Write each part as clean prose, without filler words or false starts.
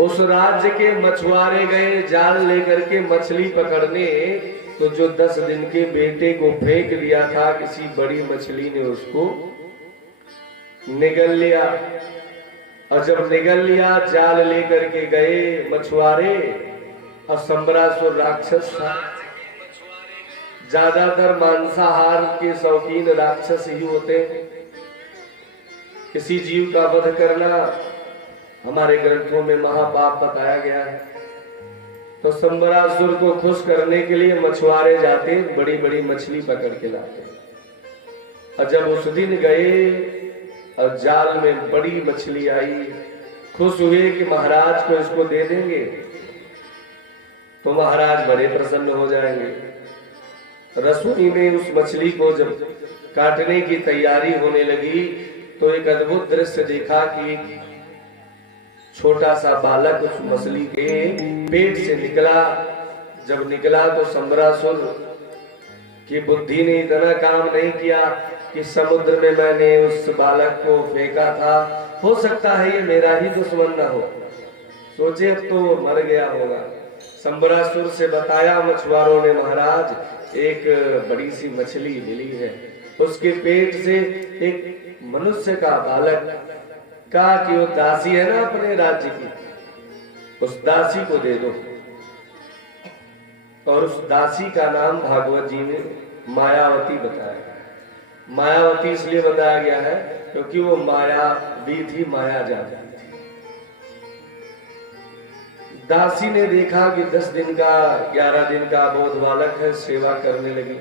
उस राज्य के मछुआरे गए जाल लेकर के मछली पकड़ने, तो जो 10 दिन के बेटे को फेंक दिया था किसी बड़ी मछली ने उसको निगल लिया। और जब निगल लिया जाल लेकर के गए मछुआरे, और संबरासुर राक्षस था। ज्यादातर मांसाहार के शौकीन राक्षस ही होते हैं। किसी जीव का वध करना हमारे ग्रंथों में महापाप बताया गया है। तो संबरासुर को खुश करने के लिए मछुआरे जाते, बड़ी बड़ी मछली पकड़ के लाते। और जब उस दिन गए और जाल में बड़ी मछली आई, खुश हुए कि महाराज को इसको दे देंगे, तो महाराज बड़े प्रसन्न हो जाएंगे। रसोई में उस मछली को जब काटने की तैयारी होने लगी, तो एक अद्भुत दृश्य देखा कि छोटा सा बालक उस मछली के पेट से निकला। जब निकला तो संबरासुर की बुद्धि ने इतना काम नहीं किया कि समुद्र में मैंने उस बालक को फेंका था, हो सकता है ये मेरा ही दुश्मन न हो। सोचे अब तो मर गया होगा। संबरासुर से बताया मछुआरों ने, महाराज एक बड़ी सी मछली मिली है, उसके पेट से एक मनुष्य का बालक का, कि वो दासी है ना अपने राज्य की, उस दासी को दे दो। और उस दासी का नाम भागवत जी ने मायावती बताया। मायावती इसलिए बताया गया है क्योंकि वो माया भी थी, माया जाती थी। दासी ने देखा कि 10 दिन का 11 दिन का बोध बालक है, सेवा करने लगी।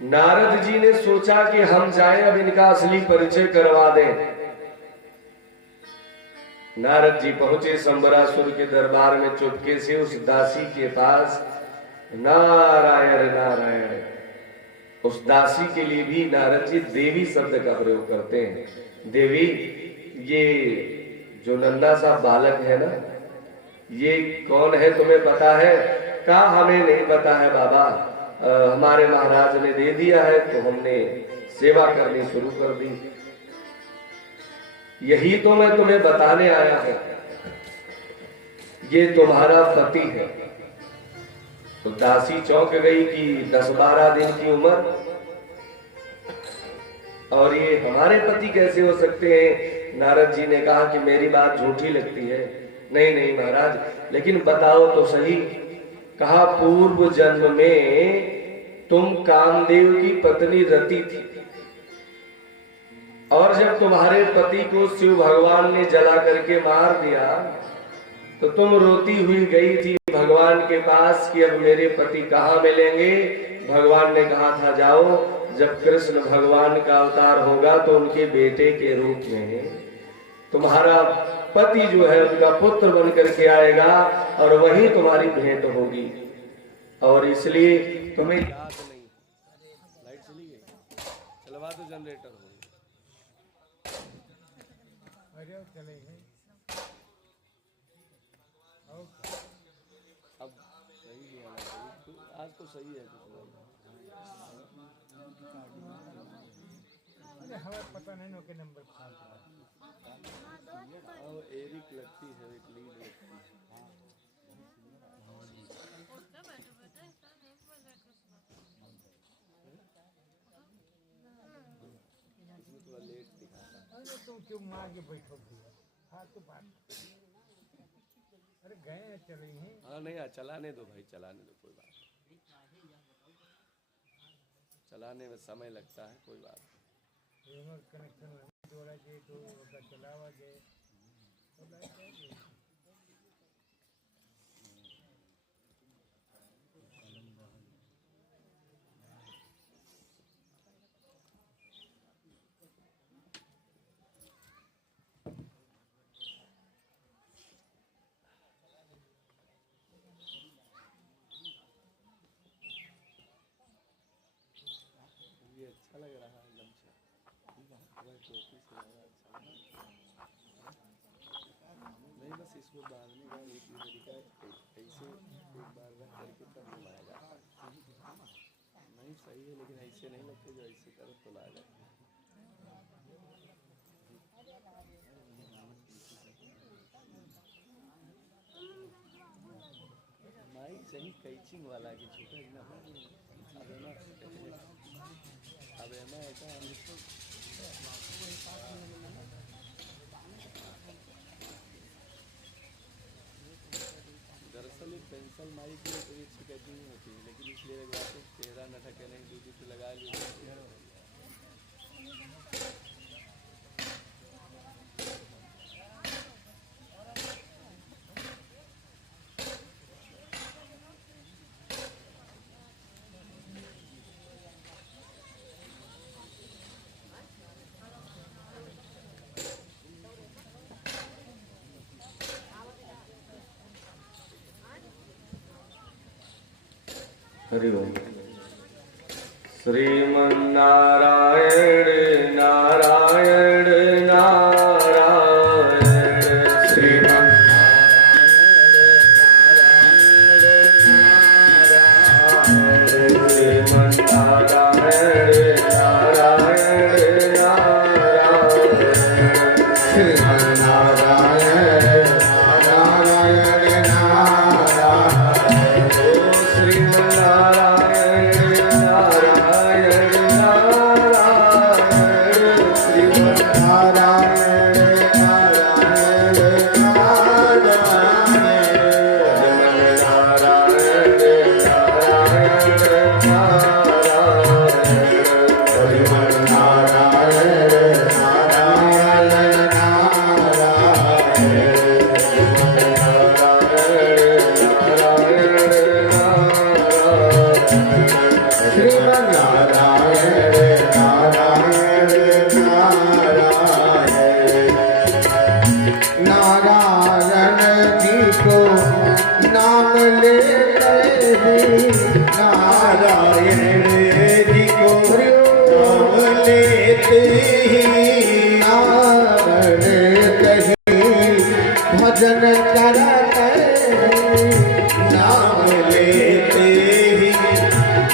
नारद जी ने सोचा कि हम जाएं, अब इनका असली परिचय करवा दें। नारद जी पहुंचे संबरासुर के दरबार में, चुपके से उस दासी के पास। नारायण नारायण। उस दासी के लिए भी नारद जी देवी शब्द का प्रयोग करते हैं। देवी, ये जो नन्हा सा बालक है ना, ये कौन है तुम्हें पता है? कहा हमें नहीं पता है बाबा, हमारे महाराज ने दे दिया है तो हमने सेवा करनी शुरू कर दी। यही तो मैं तुम्हें बताने आया हूं, ये तुम्हारा पति है। तो दासी चौंक गई कि 10-12 दिन की उम्र, और ये हमारे पति कैसे हो सकते हैं? नारद जी ने कहा कि मेरी बात झूठी लगती है। नहीं नहीं महाराज, लेकिन बताओ तो सही। कहा पूर्व जन्म में तुम कामदेव की पत्नी रति थी, और जब तुम्हारे पति को शिव भगवान ने जला करके मार दिया, तो तुम रोती हुई गई थी भगवान के पास कि अब मेरे पति कहाँ मिलेंगे। भगवान ने कहा था जाओ, जब कृष्ण भगवान का अवतार होगा तो उनके बेटे के रूप में तुम्हारा पति जो है उनका पुत्र बन करके आएगा, और वही तुम्हारी भेंट होगी। और इसलिए तुम्हें याद नहीं। लाइट चली गई, चलवा दो जनरेटर। अब सही है, आज तो सही है। हमें पता नहीं नो के नंबर एरिक लगती है, एक लीड लगती है। इसमें थोड़ा लेट दिखाता है। अरे तुम क्यों मार के बैठो भैया? हाँ तो बात, अरे गए हैं चले हैं। हाँ नहीं, चलाने दो भाई, चलाने दो, कोई बात नहीं। चलाने में समय लगता है, कोई बात नहीं। कनेक्शन जोड़ा जाए तो चलावा जाए। अच्छा लग रहा है गमछा, टोपी से ज़्यादा अच्छा नहीं। बस इसको बांधने का एक तरीका ऐसे एक बार रख करके तब लाया जाता है। नहीं सही है, लेकिन ऐसे नहीं लगते, जो ऐसे करो तो लाया जाता है। सही कैचिंग वाला की छूटे ना अब मैं ऐसा दरअसल पेंसिल मारी की थोड़ी अच्छी कैचिंग नहीं होती लेकिन इसलिए एक बात चेहरा न ढके नहीं दूसरी से लगा लिया। हरि ओम। श्रीमन्नारायण नारायण नारायण श्रीमन्नारायण नारायण भजन करते नाम लेते ही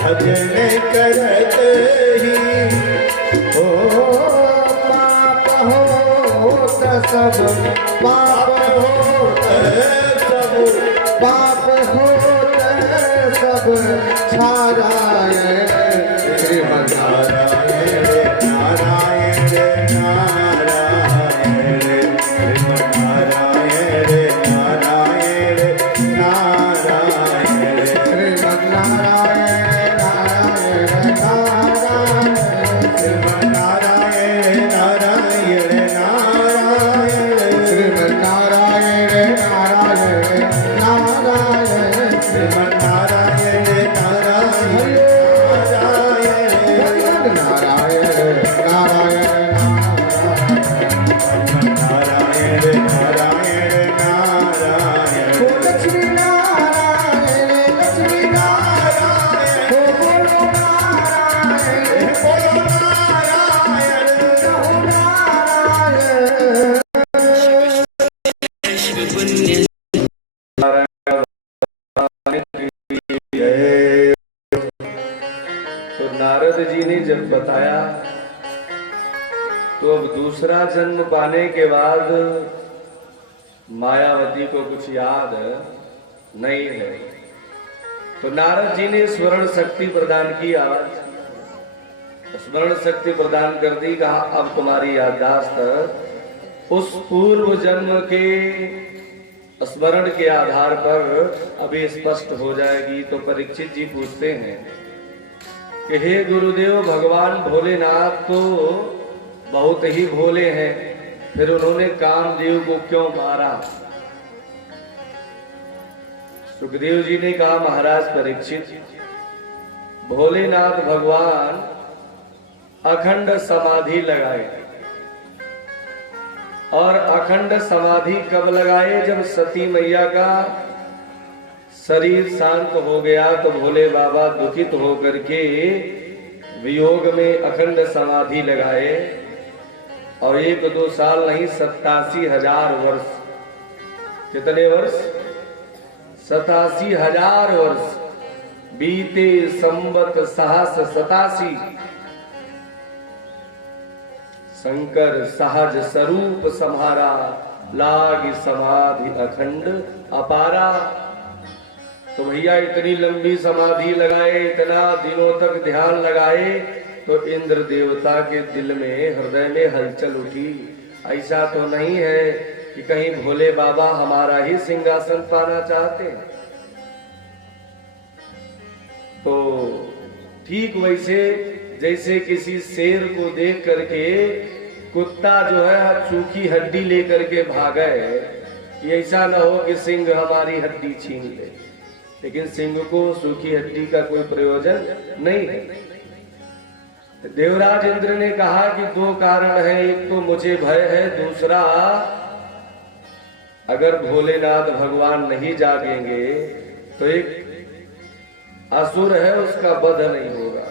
भजन करते ही हो पाप होत सब पाप होत सब पाप होत सब छारायण श्रीमन्नारायण नारायण नारायण श्रीमन्नारायण नारायण नारायण श्रीमन्नारायण नारायण नारायण श्रीमन्नारायण नारायण नारायण श्रीमन्नारायण नारायण नारायण श्रीमन्नारायण नारायण नारायण नारायण तो नारद जी ने जब बताया तो अब दूसरा जन्म पाने के बाद मायावती को कुछ याद नहीं है। तो नारद जी ने स्मरण शक्ति प्रदान की, आज स्मरण शक्ति प्रदान कर दी। कहा अब तुम्हारी याददाश्त उस पूर्व जन्म के स्मरण के आधार पर अभी स्पष्ट हो जाएगी। तो परीक्षित जी पूछते हैं कि हे गुरुदेव, भगवान भोलेनाथ तो बहुत ही भोले हैं, फिर उन्होंने कामदेव को क्यों मारा? सुखदेव जी ने कहा महाराज परीक्षित, भोलेनाथ भगवान अखंड समाधि लगाए। और अखंड समाधि कब लगाए? जब सती मैया का शरीर शांत हो गया तो भोले बाबा दुखित होकर के वियोग में अखंड समाधि लगाए। और 1-2 साल नहीं, 87,000 वर्ष। कितने वर्ष? 87,000 वर्ष बीते। संवत सहस 87 शंकर सहज स्वरूप सम्हारा, लाग समाधि अखंड अपारा। तो भैया इतनी लंबी समाधि लगाए, इतना दिनों तक ध्यान लगाए, तो इंद्र देवता के दिल में, हृदय में हलचल उठी। ऐसा तो नहीं है कि कहीं भोले बाबा हमारा ही सिंहासन पाना चाहते हैं। तो ठीक वैसे जैसे किसी शेर को देख करके कुत्ता जो है सूखी हड्डी लेकर के भागे, कि ऐसा ना हो कि सिंह हमारी हड्डी छीन ले, लेकिन सिंह को सूखी हड्डी का कोई प्रयोजन नहीं है। देवराज इंद्र ने कहा कि दो कारण है, एक तो मुझे भय है, दूसरा अगर भोलेनाथ भगवान नहीं जागेंगे तो एक असुर है उसका वध नहीं होगा,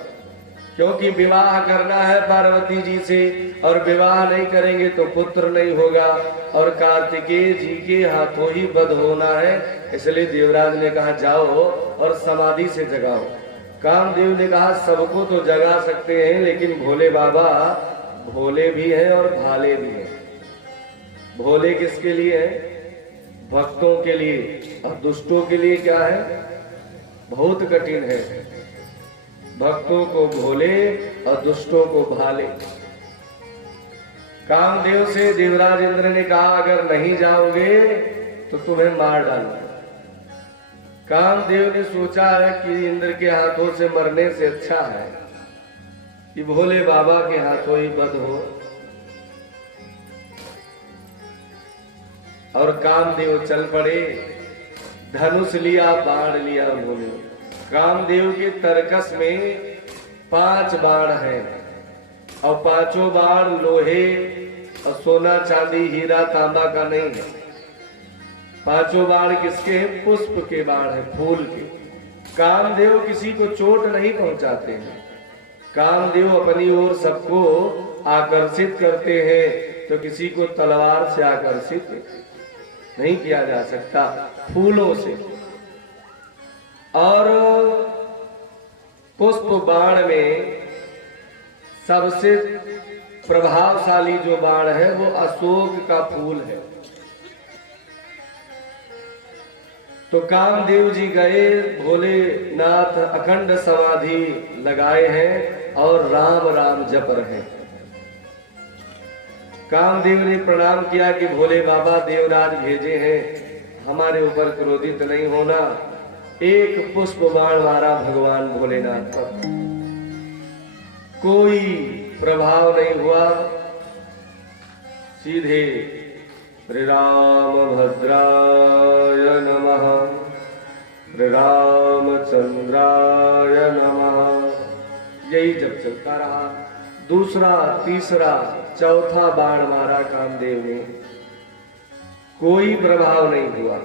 क्योंकि विवाह करना है पार्वती जी से, और विवाह नहीं करेंगे तो पुत्र नहीं होगा, और कार्तिकेय जी के हाथों ही वध होना है। इसलिए देवराज ने कहा जाओ और समाधि से जगाओ। कामदेव ने कहा सबको तो जगा सकते हैं, लेकिन भोले बाबा भोले भी हैं और भाले भी हैं। भोले किसके लिए है? भक्तों के लिए, और दुष्टों के लिए क्या है? बहुत कठिन है। भक्तों को भोले और दुष्टों को भाले। कामदेव से देवराज इंद्र ने कहा अगर नहीं जाओगे तो तुम्हें मार डालूंगा। कामदेव ने सोचा है कि इंद्र के हाथों से मरने से अच्छा है कि भोले बाबा के हाथों ही वध हो। और कामदेव चल पड़े, धनुष लिया, बाण लिया उन्होंने। कामदेव के तरकस में 5 बाण हैं, और 5 बाण लोहे और सोना चांदी हीरा तांबा का नहीं है। 5 बाण किसके हैं? पुष्प के बाण है, फूल के। कामदेव किसी को चोट नहीं पहुंचाते हैं। कामदेव अपनी ओर सबको आकर्षित करते हैं, तो किसी को तलवार से आकर्षित नहीं किया जा सकता, फूलों से। और पुष्प बाण में सबसे प्रभावशाली जो बाण है वो अशोक का फूल है। तो कामदेव जी गए, भोलेनाथ अखंड समाधि लगाए हैं और राम राम जप रहे हैं। कामदेव ने प्रणाम किया कि भोले बाबा देवराज भेजे हैं, हमारे ऊपर क्रोधित नहीं होना। एक पुष्प बाण मारा भगवान भोलेनाथ पर, कोई प्रभाव नहीं हुआ। सीधे श्री राम भद्राय नमः, श्री रामचंद्राय नमः, यही जब चलता रहा। दूसरा, तीसरा, चौथा बाण मारा कामदेव ने, कोई प्रभाव नहीं हुआ।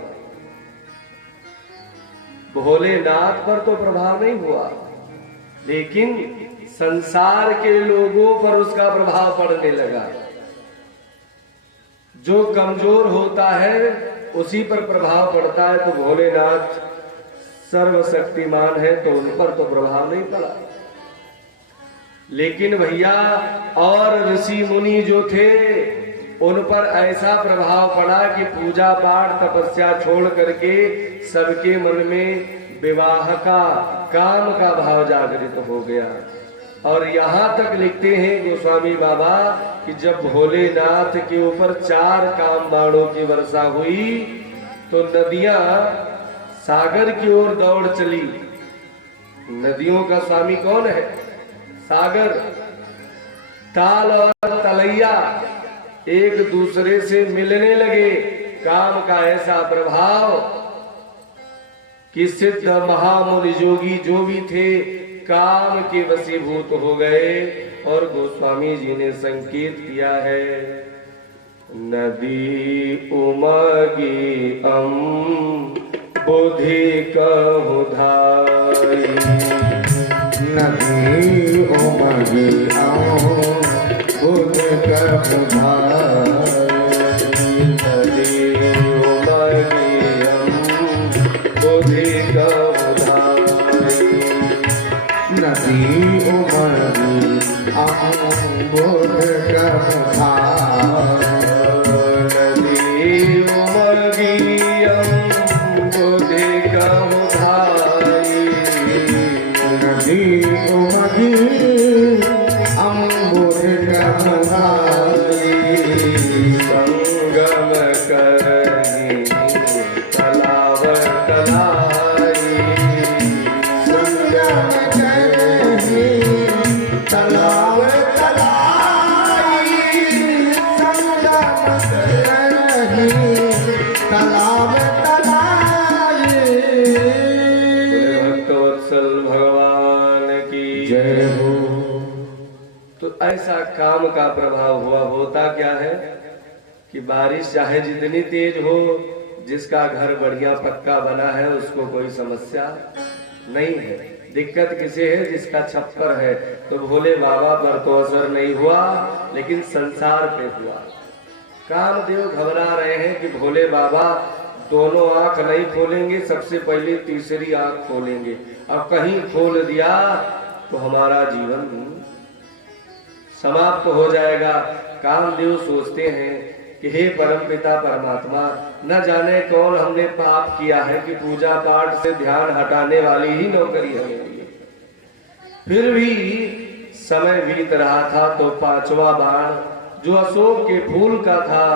भोलेनाथ पर तो प्रभाव नहीं हुआ, लेकिन संसार के लोगों पर उसका प्रभाव पड़ने लगा। जो कमजोर होता है उसी पर प्रभाव पड़ता है। तो भोलेनाथ सर्वशक्तिमान है, तो उन पर तो प्रभाव नहीं पड़ा। लेकिन भैया और ऋषि मुनि जो थे उन पर ऐसा प्रभाव पड़ा कि पूजा पाठ तपस्या छोड़ करके सबके मन में विवाह का, काम का भाव जागृत हो गया। और यहाँ तक लिखते हैं गोस्वामी बाबा कि जब भोलेनाथ के ऊपर 4 काम बाणों की वर्षा हुई तो नदियां सागर की ओर दौड़ चली। नदियों का स्वामी कौन है? सागर। ताल और तलैया एक दूसरे से मिलने लगे। काम का ऐसा प्रभाव कि सिद्ध महामुनि योगी जो भी थे काम के वशीभूत हो गए। और गोस्वामी जी ने संकेत किया है, नदी उमगी बुद्धि कहु धाई, नदी उमगी बुद्धि कहु धाई, नदी उमगी बुद्धि कहु धाई, नदी उमगी बुद्धि कहु धाई, नदी उमगी बुद्धि कहु धाई। प्रभाव हुआ। होता क्या है कि बारिश चाहे जितनी तेज हो, जिसका घर बढ़िया पक्का बना है उसको कोई समस्या नहीं है। दिक्कत किसे है? जिसका छप्पर है। तो भोले बाबा पर तो असर नहीं हुआ, लेकिन संसार पे हुआ। कामदेव घबरा रहे हैं कि भोले बाबा दोनों आंख नहीं खोलेंगे, सबसे पहले तीसरी आंख खोलेंगे। अब कहीं खोल दिया तो हमारा जीवन समाप्त हो जाएगा। कामदेव सोचते हैं कि हे परमपिता परमात्मा, न जाने कौन हमने पाप किया है कि पूजा पाठ से ध्यान हटाने वाली ही नौकरी हमें दी। फिर भी समय बीत रहा था तो पांचवा बाण जो अशोक के फूल का था,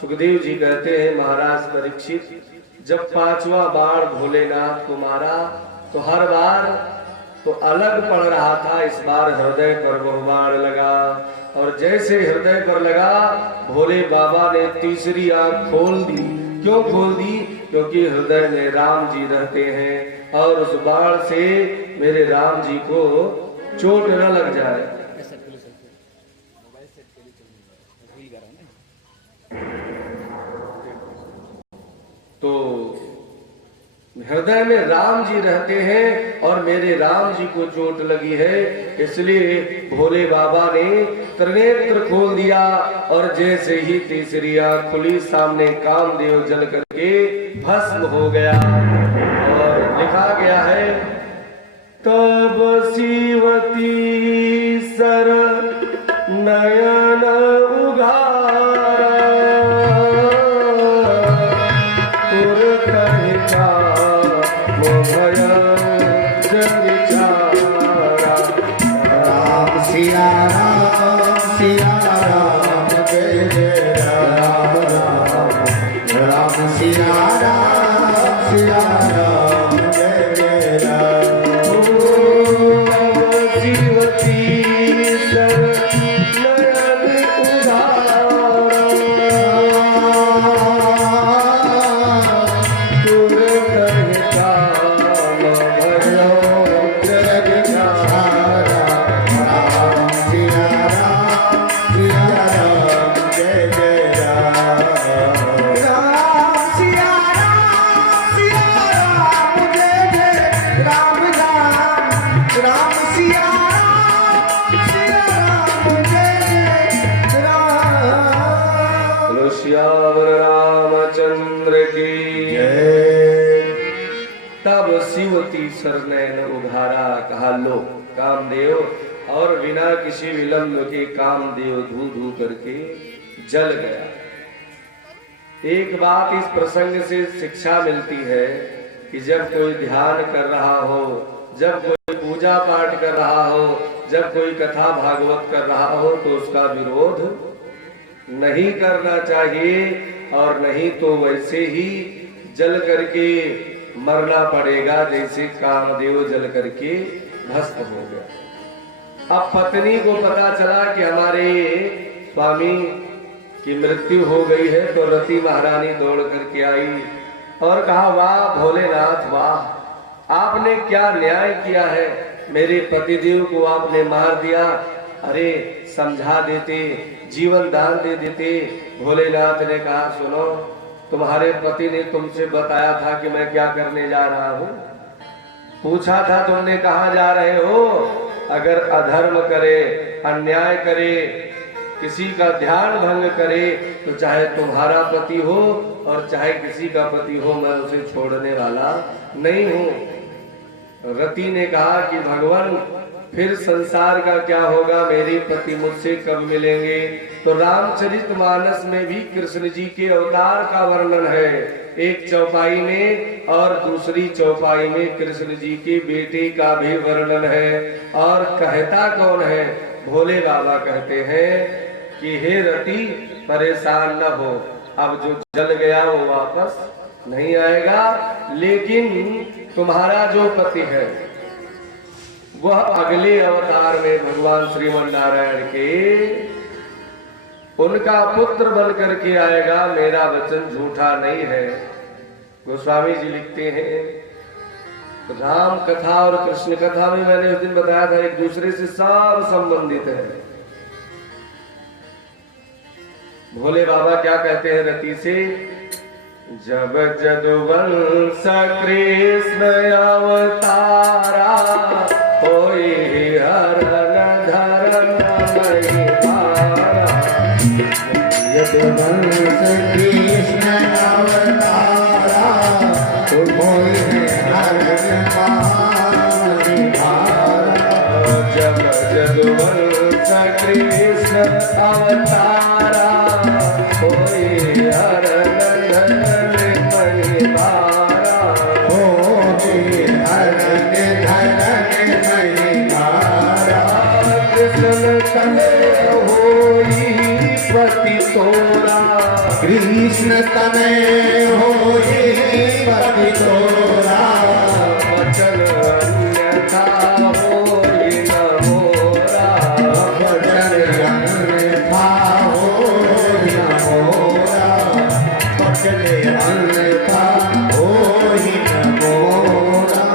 सुखदेव जी कहते हैं महाराज परीक्षित, जब पांचवा बाण भोलेनाथ को मारा तो हर बार तो अलग पड़ रहा था, इस बार हृदय पर वो बाण लगा। और जैसे हृदय पर लगा, भोले बाबा ने तीसरी आंख खोल दी। क्यों खोल दी? क्योंकि हृदय में राम जी रहते हैं और उस बाण से मेरे राम जी को चोट न लग जाए। तो हृदय में राम जी रहते हैं और मेरे राम जी को चोट लगी है, इसलिए भोले बाबा ने त्रिनेत्र खोल दिया। और जैसे ही तीसरी आंख खुली, सामने कामदेव जल करके भस्म हो गया। और लिखा गया है, तब शिवती सर नयन उघारा राम सिया राम जय जय राम राम, राम सिया राम जय जय राम। शिवती सर नयन उघारा श्यावर रामचंद्र की जय। तब शिवती सर नयन उघारा, कहा लो कामदेव, और बिना किसी विलंब के कामदेव धू धू करके जल गया। एक बात इस प्रसंग से शिक्षा मिलती है कि जब कोई ध्यान कर रहा हो, जब कोई पूजा पाठ कर रहा हो, जब कोई कथा भागवत कर रहा हो, तो उसका विरोध नहीं करना चाहिए, और नहीं तो वैसे ही जल करके मरना पड़ेगा जैसे कामदेव जल करके भस्म हो गया। अब पत्नी को पता चला कि हमारे स्वामी की मृत्यु हो गई है, तो रति महारानी दौड़ करके आई और कहा, वाह भोलेनाथ वाह, आपने क्या न्याय किया है, मेरे पतिदेव को आपने मार दिया। अरे समझा देते, जीवन दान दे देते। भोलेनाथ ने कहा, सुनो, तुम्हारे पति ने तुमसे बताया था कि मैं क्या करने जा रहा हूँ? पूछा था तुमने कहाँ जा रहे हो? अगर अधर्म करे, अन्याय करे, किसी का ध्यान भंग करे, तो चाहे तुम्हारा पति हो और चाहे किसी का पति हो, मैं उसे छोड़ने वाला नहीं हूँ। रति ने कहा कि भगवान, फिर संसार का क्या होगा, मेरे पति मुझसे कब मिलेंगे? तो रामचरितमानस में भी कृष्ण जी के अवतार का वर्णन है, एक चौपाई में, और दूसरी चौपाई में कृष्ण जी के बेटे का भी वर्णन है। और कहता कौन है? भोले बाबा कहते हैं कि हे रति, परेशान न हो, अब जो जल गया वो वापस नहीं आएगा, लेकिन तुम्हारा जो पति है वह अगले अवतार में भगवान श्रीमन नारायण के उनका पुत्र बन करके आएगा, मेरा वचन झूठा नहीं है। गोस्वामी जी लिखते हैं, राम कथा और कृष्ण कथा में मैंने उस दिन बताया था, एक दूसरे से सब संबंधित है। भोले बाबा क्या कहते हैं रति से, जब जदुवंश कृष्ण अवतारा कोई हरण धरण नहीं पारा। यदुवंश कृष्ण अवतारा कोई हरण नहीं पारा। जब जदुवंश कृष्ण अवतारा कोई हरण धरण नहीं पारा। कोई हरण धरण नहीं पारा। कृष्ण तने होई पति तोरा। कृष्ण तने होई पति तोरा। वचन अन्यथा होई न मोरा। वचन अन्यथा होई न मोरा। वचन अन्यथा होई न मोरा।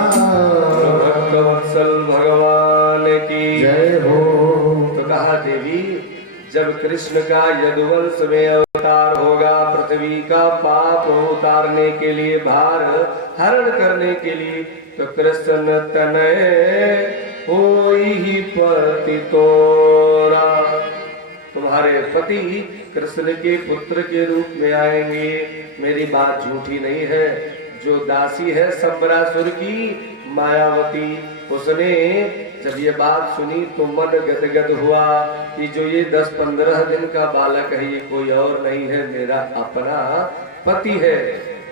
भक्तवत्सल भगवान की जय हो। तो कहा देवी, जब कृष्ण का यदुवंश में अवतार होगा, पृथ्वी का पाप उतारने के लिए, भार हरण करने के लिए, तो कृष्ण तनय होई ही पति तोरा। तुम्हारे पति कृष्ण के पुत्र के रूप में आएंगे। मेरी बात झूठी नहीं है। जो दासी है संबरासुर की, मायावती, उसने जब ये बात सुनी तो मन गदगद हुआ कि जो ये 10-15 दिन का बालक है, ये कोई और नहीं है, मेरा अपना पति है।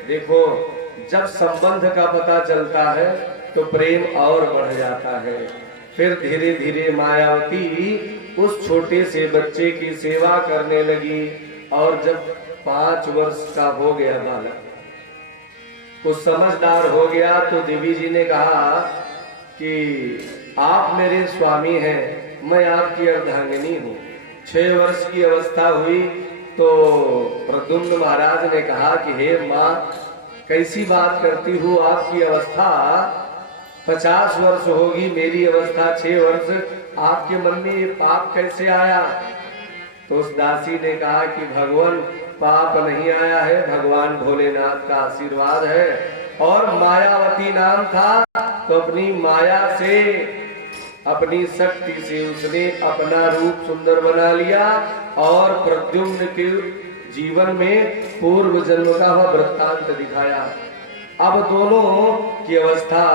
देखो, जब संबंध का पता चलता है तो प्रेम और बढ़ जाता है। फिर धीरे धीरे मायावती उस छोटे से बच्चे की सेवा करने लगी, और जब 5 वर्ष का हो गया बालक, वो समझदार हो गया, तो देवी जी ने कहा कि आप मेरे स्वामी हैं, मैं आपकी अर्धांगिनी हूँ। 6 वर्ष की अवस्था हुई तो प्रद्युम्न महाराज ने कहा कि हे माँ, कैसी बात करती हूँ, आपकी अवस्था 50 वर्ष होगी, मेरी अवस्था 6 वर्ष, आपके मन में ये पाप कैसे आया? तो उस दासी ने कहा कि भगवान, पाप नहीं आया है, भगवान भोलेनाथ का आशीर्वाद है। और मायावती नाम था, तो अपनी माया से, अपनी शक्ति से उसने अपना रूप सुंदर बना लिया और प्रद्युम्न के जीवन में पूर्व जन्म का वह वृत्तांत दिखाया। अब दोनों की अवस्था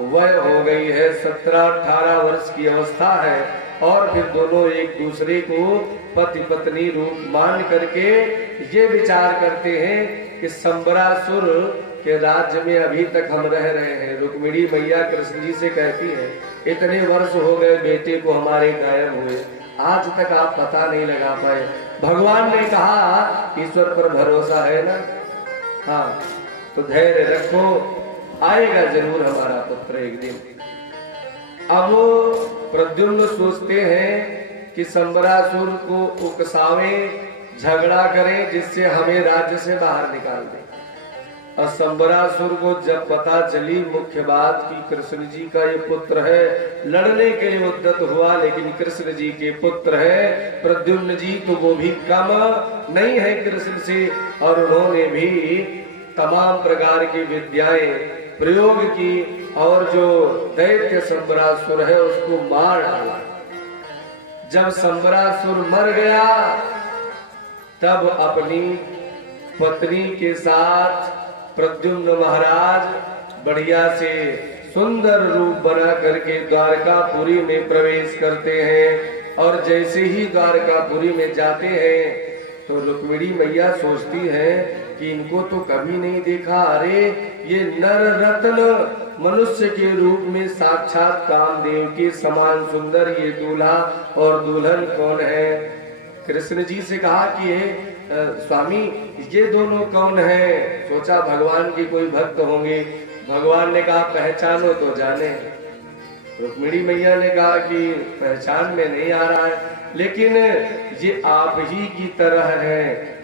वय हो गई है, 17-18 वर्ष की अवस्था है, और फिर दोनों एक दूसरे को पति पत्नी रूप मान करके ये विचार करते हैं कि संबरासुर के राज्य में अभी तक हम रह रहे हैं। रुक्मिणी मैया कृष्ण जी से कहती है, इतने वर्ष हो गए बेटे को हमारे गायब हुए, आज तक आप पता नहीं लगा पाए। भगवान ने कहा, ईश्वर पर भरोसा है ना, हाँ, तो धैर्य रखो, आएगा जरूर हमारा पुत्र एक दिन। अब प्रद्युम्न सोचते हैं कि संबरासुर को उकसावे, झगड़ा करें, जिससे हमें राज्य से बाहर निकाल दे। और संबरासुर को जब पता चली मुख्य बात कि कृष्ण जी का ये पुत्र है, लड़ने के लिए उद्यत हुआ, लेकिन कृष्ण जी के पुत्र है प्रद्युम्न जी, तो वो भी कम नहीं है कृष्ण से, और उन्होंने भी तमाम प्रकार की विद्याएं प्रयोग की, और जो दैत्य संबरासुर है उसको मार डाला। जब संबरासुर मर गया, तब अपनी पत्नी के साथ प्रद्युम्न महाराज बढ़िया से सुंदर रूप बना करके द्वारकापुरी में प्रवेश करते हैं। और जैसे ही द्वारकापुरी में जाते हैं तो रुक्मिणी मैया सोचती है कि इनको तो कभी नहीं देखा, अरे ये नर रत्न मनुष्य के रूप में साक्षात कामदेव के समान सुंदर ये दूल्हा और दुल्हन कौन है? कृष्ण जी से कहा कि स्वामी ये दोनों कौन है? सोचा भगवान के कोई भक्त होंगे। भगवान ने कहा पहचानो तो जाने। रुक्मिणी मैया ने कहा कि पहचान में नहीं आ रहा है, लेकिन ये आप ही की तरह है,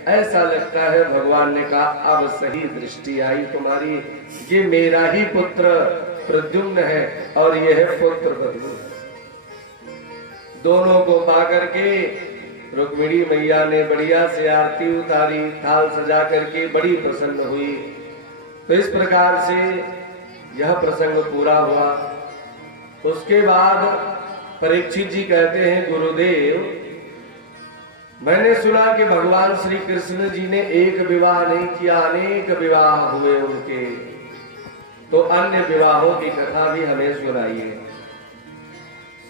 ऐसा लगता है। भगवान ने कहा अब सही दृष्टि आई तुम्हारी, ये मेरा ही पुत्र प्रद्युम्न है और ये है पुत्र बद्री। दोनों को पा करके रुक्मिणी मैया ने बढ़िया से आरती उतारी, थाल सजा करके बड़ी प्रसन्न हुई। तो इस प्रकार से यह प्रसंग पूरा हुआ। उसके बाद परीक्षित जी कहते हैं, गुरुदेव मैंने सुना कि भगवान श्री कृष्ण जी ने एक विवाह नहीं किया, अनेक विवाह हुए उनके, तो अन्य विवाहों की कथा भी हमें सुनाइए।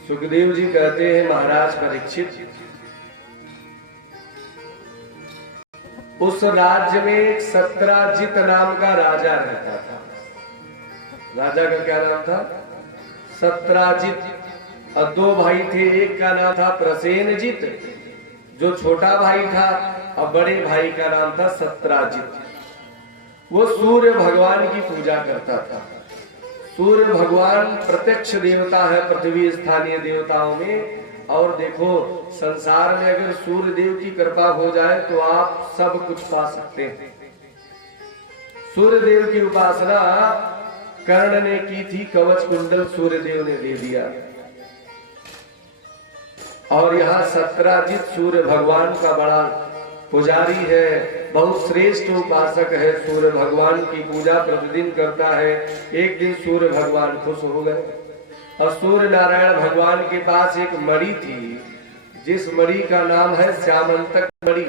सुखदेव जी कहते हैं, महाराज परीक्षित, उस राज्य में सत्राजित नाम का राजा रहता था। राजा का क्या नाम था? सत्राजित। और दो भाई थे, एक का नाम था प्रसेनजित जो छोटा भाई था, और बड़े भाई का नाम था सत्राजित। वो सूर्य भगवान की पूजा करता था। सूर्य भगवान प्रत्यक्ष देवता है पृथ्वी स्थानीय देवताओं में। और देखो, संसार में अगर सूर्य देव की कृपा हो जाए तो आप सब कुछ पा सकते हैं। सूर्य देव की उपासना कर्ण ने की थी, कवच कुंडल सूर्य देव ने दे दिया। और यहाँ सत्राजित सूर्य भगवान का बड़ा पुजारी है, बहुत श्रेष्ठ उपासक है, सूर्य भगवान की पूजा प्रतिदिन करता है। एक दिन सूर्य भगवान खुश हो गए और सूर्य नारायण भगवान के पास एक मणि थी, जिस मणि का नाम है श्यामंतक मणि।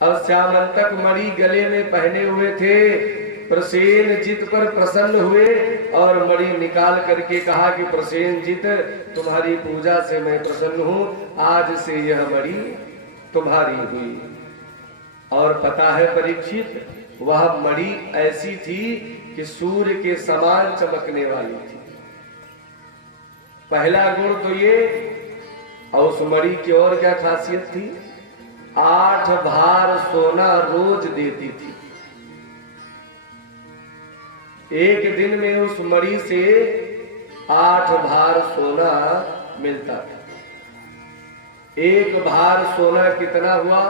और श्यामंतक मणि गले में पहने हुए थे। प्रसेनजित पर प्रसन्न हुए और मणि निकाल करके कहा कि प्रसेनजित, तुम्हारी पूजा से मैं प्रसन्न हूं, आज से यह मणि तुम्हारी हुई। और पता है परीक्षित, वह मणि ऐसी थी कि सूर्य के समान चमकने वाली थी। पहला गुण तो ये। और उस मणि की और क्या खासियत थी? 8 भार सोना रोज देती थी। एक दिन में उस मणि से 8 भार सोना मिलता था। एक भार सोना कितना हुआ?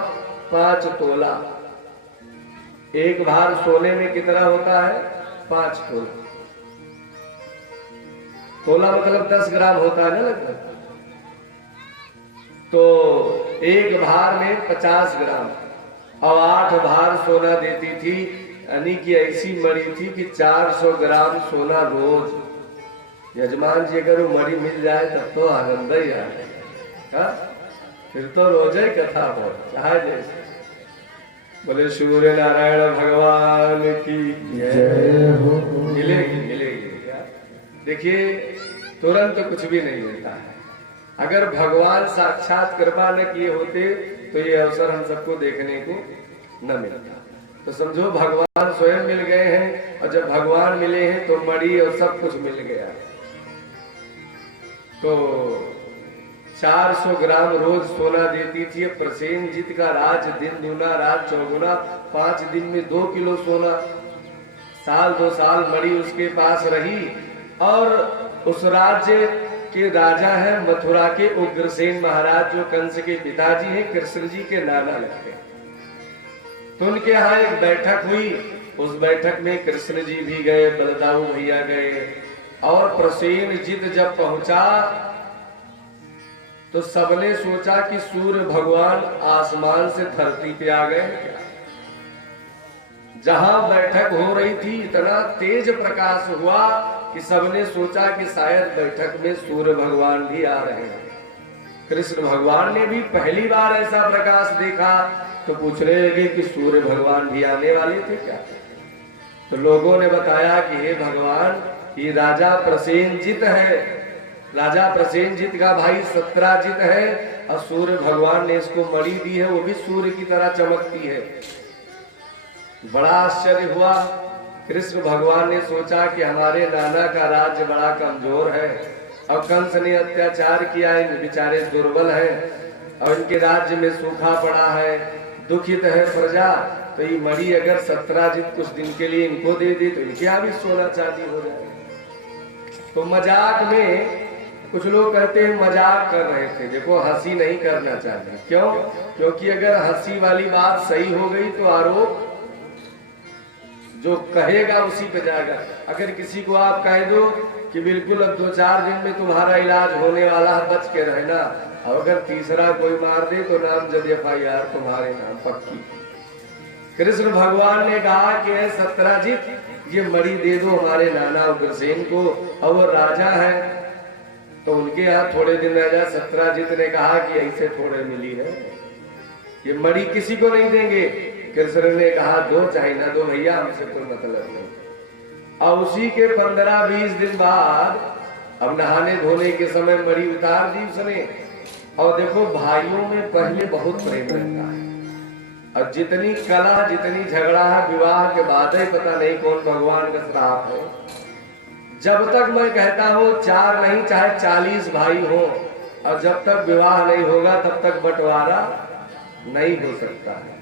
5 तोला। एक भार सोने में कितना होता है? 5 तोला। तोला मतलब 10 ग्राम होता है ना लगभग। तो एक भार में 50 ग्राम और 8 भार सोना देती थी। यानी कि ऐसी मणि थी कि 400 ग्राम सोना रोज। यजमान जी अगर वो मणि मिल जाए तब तो आनंद ही आ जाए, फिर तो रोज ही कथा हो, चाहे जैसे। बोले सूर्य नारायण भगवान की जय हो। मिलेगी मिलेगी। देखिए, तुरंत कुछ भी नहीं मिलता है। अगर भगवान साक्षात कृपा न किए होते तो ये अवसर हम सबको देखने को न मिलता। तो समझो भगवान स्वयं मिल गए हैं, और जब भगवान मिले हैं तो मणि और सब कुछ मिल गया। तो 400 ग्राम रोज सोना देती थी। प्रसेनजित का राज दिन दूना रात चौगुना, 5 दिन में 2 किलो सोना। साल 2 साल मणि उसके पास रही। और उस राज्य के राजा है मथुरा के उग्रसेन महाराज, जो कंस के पिताजी हैं, कृष्ण जी के नाना लगते हैं। तो उनके यहाँ एक बैठक हुई। उस बैठक में कृष्ण जी भी गए, बलदाऊ भैया गए। और प्रसेनजित जब पहुंचा तो सबने सोचा कि सूर्य भगवान आसमान से धरती पे आ गए क्या। जहां बैठक हो रही थी इतना तेज प्रकाश हुआ कि सबने सोचा कि शायद बैठक में सूर्य भगवान भी आ रहे हैं। कृष्ण भगवान ने भी पहली बार ऐसा प्रकाश देखा तो पूछने लगे कि सूर्य भगवान भी आने वाले थे क्या। तो लोगों ने बताया कि हे भगवान, ये राजा प्रसेनजित है, राजा प्रसेनजित का भाई सत्राजित है, और सूर्य भगवान ने इसको मणि दी है, वो भी सूर्य की तरह चमकती है। बड़ा आश्चर्य हुआ। कृष्ण भगवान ने सोचा कि हमारे नाना का राज्य बड़ा कमजोर है और कंस ने अत्याचार किया, इन बेचारे दुर्बल हैं और इनके राज्य में सूखा पड़ा है, दुखित है प्रजा। तो ये मणि अगर सत्राजित कुछ दिन के लिए इनको दे दे तो इनके यहाँ भी सोना चांदी हो जाए। तो मजाक में कुछ लोग कहते हैं मजाक कर रहे थे। देखो, हंसी नहीं करना चाहिए। क्यों? क्योंकि अगर हंसी वाली बात सही हो गई तो आरोप जो कहेगा उसी पे जाएगा। अगर किसी को आप कह दो कि बिल्कुल अब 2-4 दिन में तुम्हारा इलाज होने वाला है, बच के रहना, अगर तीसरा कोई मार दे तो नाम जद FIR तुम्हारे नाम पक्की। कृष्ण भगवान ने कहा कि सत्राजित, ये मणि दे दो हमारे नाना उग्रसेन को, और वो राजा है तो उनके यहाँ थोड़े दिन रह जा। सत्राजित ने कहा कि ऐसे थोड़े मिली है, ये मणि किसी को नहीं देंगे। कृष्ण ने कहा दो चाहे ना दो भैया, हमसे कोई मतलब नहीं। और उसी के 15-20 दिन बाद अब नहाने धोने के समय मणि उतार दी उसने। और देखो भाइयों में पहले बहुत प्रेम रहता है, और जितनी कला जितनी झगड़ा है विवाह के बाद ही पता नहीं कौन भगवान का श्राप है। जब तक मैं कहता हूँ 4 नहीं चाहे 40 भाई हो, और जब तक विवाह नहीं होगा तब तक बंटवारा नहीं हो सकता है।